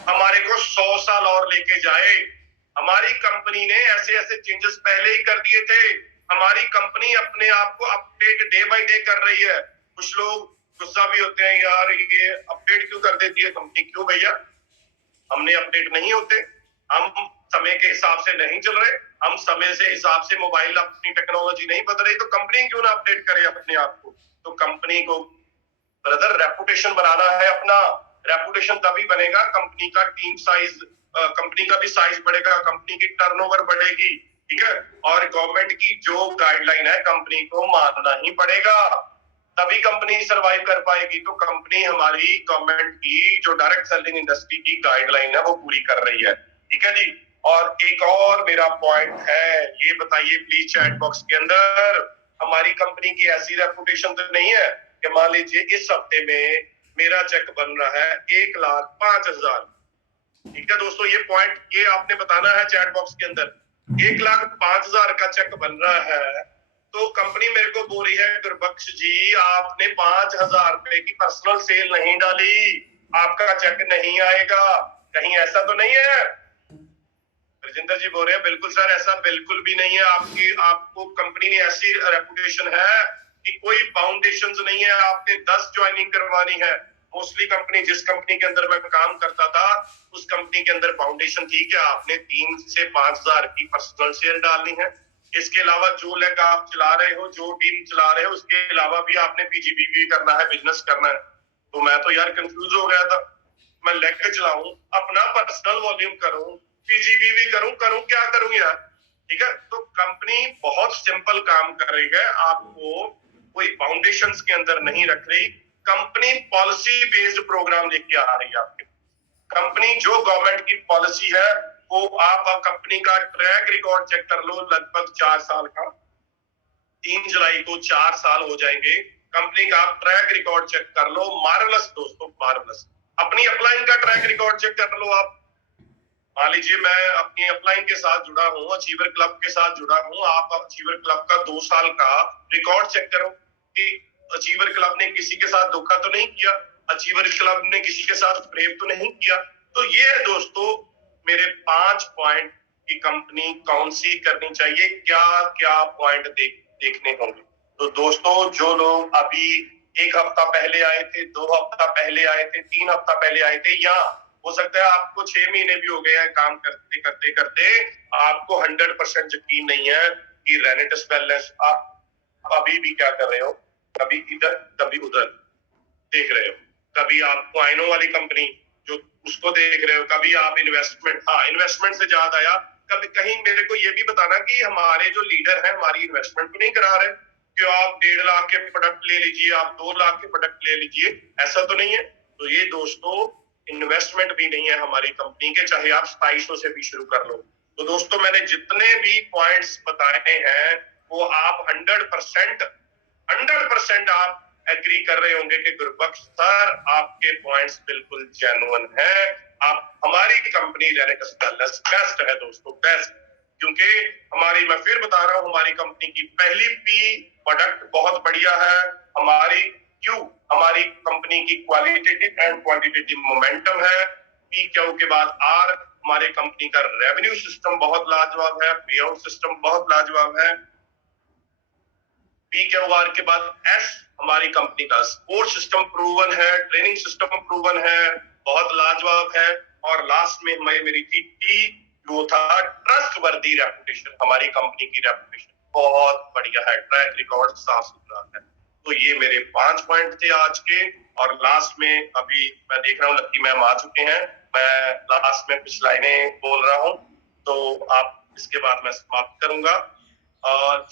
हमारे को 100 साल और लेके जाए। हमारी कंपनी ने ऐसे ऐसे चेंजेस पहले ही कर दिए थे। हमारी कंपनी अपने आप को अपडेट डे बाय डे कर रही है। कुछ लोग गुस्सा भी होते हैं, यार ये अपडेट क्यों कर देती है कंपनी। क्यों भैया, हमने अपडेट नहीं होते, हम समय के हिसाब से नहीं चल रहे, हम समय से हिसाब से मोबाइल अपनी टेक्नोलॉजी नहीं बदल रही, तो कंपनी क्यों ना अपडेट करे अपने आप को। तो कंपनी को ब्रदर रेपुटेशन बनाना है अपना। रेपुटेशन तभी बनेगा, कंपनी का टीम साइज, कंपनी का भी साइज बढ़ेगा, कंपनी की टर्नओवर बढ़ेगी। ठीक है, और गवर्नमेंट की जो गाइडलाइन है कंपनी को मानना ही पड़ेगा, तभी कंपनी सरवाइव कर पाएगी। तो कंपनी हमारी गवर्नमेंट की जो डायरेक्ट सेलिंग इंडस्ट्री की गाइडलाइन है वो पूरी कर रही है। ठीक है जी। और एक और मेरा पॉइंट है, ये बताइए प्लीज चैट बॉक्स के अंदर, हमारी कंपनी की ऐसी रेपुटेशन तो नहीं है कि मान लीजिए इस हफ्ते में मेरा चेक बन रहा है 1,05,000। ठीक है दोस्तों, ये पॉइंट ये आपने बताना है चैट बॉक्स के अंदर। 1,05,000 का चेक बन रहा है तो कंपनी मेरे को बोल रही है गुरबख्श जी आपने 5,000 रुपए की पर्सनल सेल नहीं डाली, आपका चेक नहीं आएगा। कहीं ऐसा तो नहीं है? राजेंद्र जी बोल रहे हैं बिल्कुल सर, ऐसा बिल्कुल भी नहीं है। आपको कंपनी ने ऐसी रेपुटेशन है कि कोई फाउंडेशन नहीं है, आपने 10 ज्वाइनिंग करवानी है। मोस्टली कंपनी, जिस कंपनी के अंदर मैं काम करता था उस कंपनी के अंदर फाउंडेशन थी कि आपने 3 से 5,000 की पर्सनल सेल डालनी है। इसके अलावा जो लेग आप चला रहे हो, जो टीम चला रहे हो, उसके अलावा भी आपने पीजीबीवी करना है, बिजनेस करना है। तो मैं तो यार कंफ्यूज हो गया था, मैं लेग चलाऊं, अपना पर्सनल वॉल्यूम करूं, पीजीबीवी करूं क्या करूं यार। ठीक है, तो कंपनी बहुत सिंपल काम कर रही है, आपको कोई फाउंडेशंस के अंदर नहीं रख रही। कंपनी पॉलिसी बेस्ड प्रोग्राम लेके आ रही है आपके। कंपनी जो गवर्नमेंट की पॉलिसी है वो आप कंपनी का ट्रैक रिकॉर्ड चेक कर लो, लगभग 4 साल का। 3 जुलाई को 4 साल हो जाएंगे। कंपनी का आप ट्रैक रिकॉर्ड चेक कर लो, मार्वलस दोस्तों, मार्वलस। अपनी अपलाइन का ट्रैक रिकॉर्ड चेक कर लो आप। मान लीजिए मैं अपनी अपलाइन के साथ जुड़ा हूँ, अचीवर क्लब के साथ जुड़ा हूँ, आप अचीवर क्लब का 2 साल का रिकॉर्ड चेक करो कि अचीवर क्लब ने किसी के साथ धोखा तो नहीं किया, अचीवर क्लब ने किसी के साथ प्रेम तो नहीं किया। तो ये है दोस्तों मेरे 5 पॉइंट की कंपनी कौन सी करनी चाहिए, क्या क्या पॉइंट देखने होंगे। तो दोस्तों जो लोग अभी 1 हफ्ता पहले आए थे, 2 हफ्ता पहले आए थे, 3 हफ्ता पहले आए थे, या हो सकता है आपको 6 महीने भी हो गए हैं काम करते करते करते, आपको 100% यकीन नहीं है कि रेनेटिस वेलनेस आप अभी भी क्या कर रहे हो, कभी इधर कभी उधर देख रहे हो, कभी आप क्वाइनो वाली कंपनी जो उसको देख रहे हो, कभी आप इन्वेस्टमेंट से याद आया, कभी कहीं मेरे को ये भी बताना कि हमारे जो लीडर हैं हमारी इन्वेस्टमेंट भी नहीं करा रहे कि आप 1.5 लाख के प्रोडक्ट ले लीजिए, आप 2 लाख के प्रोडक्ट ले लीजिए, ऐसा तो नहीं है। तो ये दोस्तों इन्वेस्टमेंट भी नहीं है हमारी कंपनी के, चाहे आप 2700 से भी शुरू कर लो। तो दोस्तों मैंने जितने भी पॉइंट्स बताए हैं वो आप 100% आप एग्री कर रहे होंगे कि गुरबख्श सर आपके पॉइंट्स बिल्कुल जेन्युइन है। आप हमारी कंपनी रेनेटिस वेलनेस बेस्ट है दोस्तों, बेस्ट। क्योंकि मैं फिर बता रहा हूं, हमारी कंपनी की पहली पी प्रोडक्ट बहुत बढ़िया है। हमारी कंपनी की क्वालिटेटिव एंड क्वांटिटेटिव मोमेंटम है। पी क्यू के बाद आर, हमारे कंपनी का रेवेन्यू सिस्टम बहुत लाजवाब है, पे आउट सिस्टम बहुत लाजवाब है। पी क्यू आर के बाद एस, हमारी कंपनी का स्पोर्ट सिस्टम प्रूवन है, ट्रेनिंग सिस्टम प्रूवन है, बहुत लाजवाब है। और लास्ट में मेरी थी टी, जो था ट्रस्ट वर्दी रेपुटेशन। हमारी कंपनी की रेपुटेशन बहुत बढ़िया है, ट्रैक रिकॉर्ड साफ सुथरा है। तो ये मेरे 5 पॉइंट थे आज के। और लास्ट में अभी मैं देख रहा हूँ लक्की मैम आ चुके हैं, मैं लास्ट में कुछ लाइनें बोल रहा हूँ, तो आप इसके बाद मैं समाप्त करूंगा।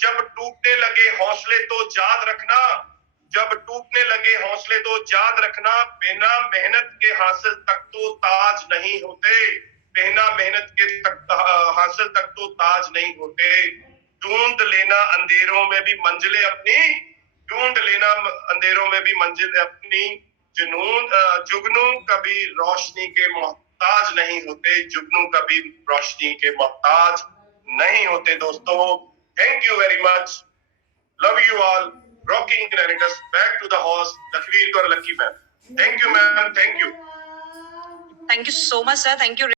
जब टूटने लगे हौसले तो याद रखना, जब टूटने लगे हौसले तो याद रखना, बिना मेहनत के हासिल तक तो ताज नहीं होते, बिना मेहनत के हासिल तक तो ताज नहीं होते। ढूंढ लेना अंधेरों में भी मंजिलें अपनी, ढूंढ लेना अंधेरों में भी मंजिल अपनी, जुगनू कभी रोशनी के मोहताज नहीं होते, जुगनू कभी रोशनी के मोहताज नहीं होते। दोस्तों thank you very much, love you all, rocking रेनेटिस, back to the horse, Lakhvir और Lucky ma'am. Thank you ma'am, thank you. Thank you so much, sir. Thank you.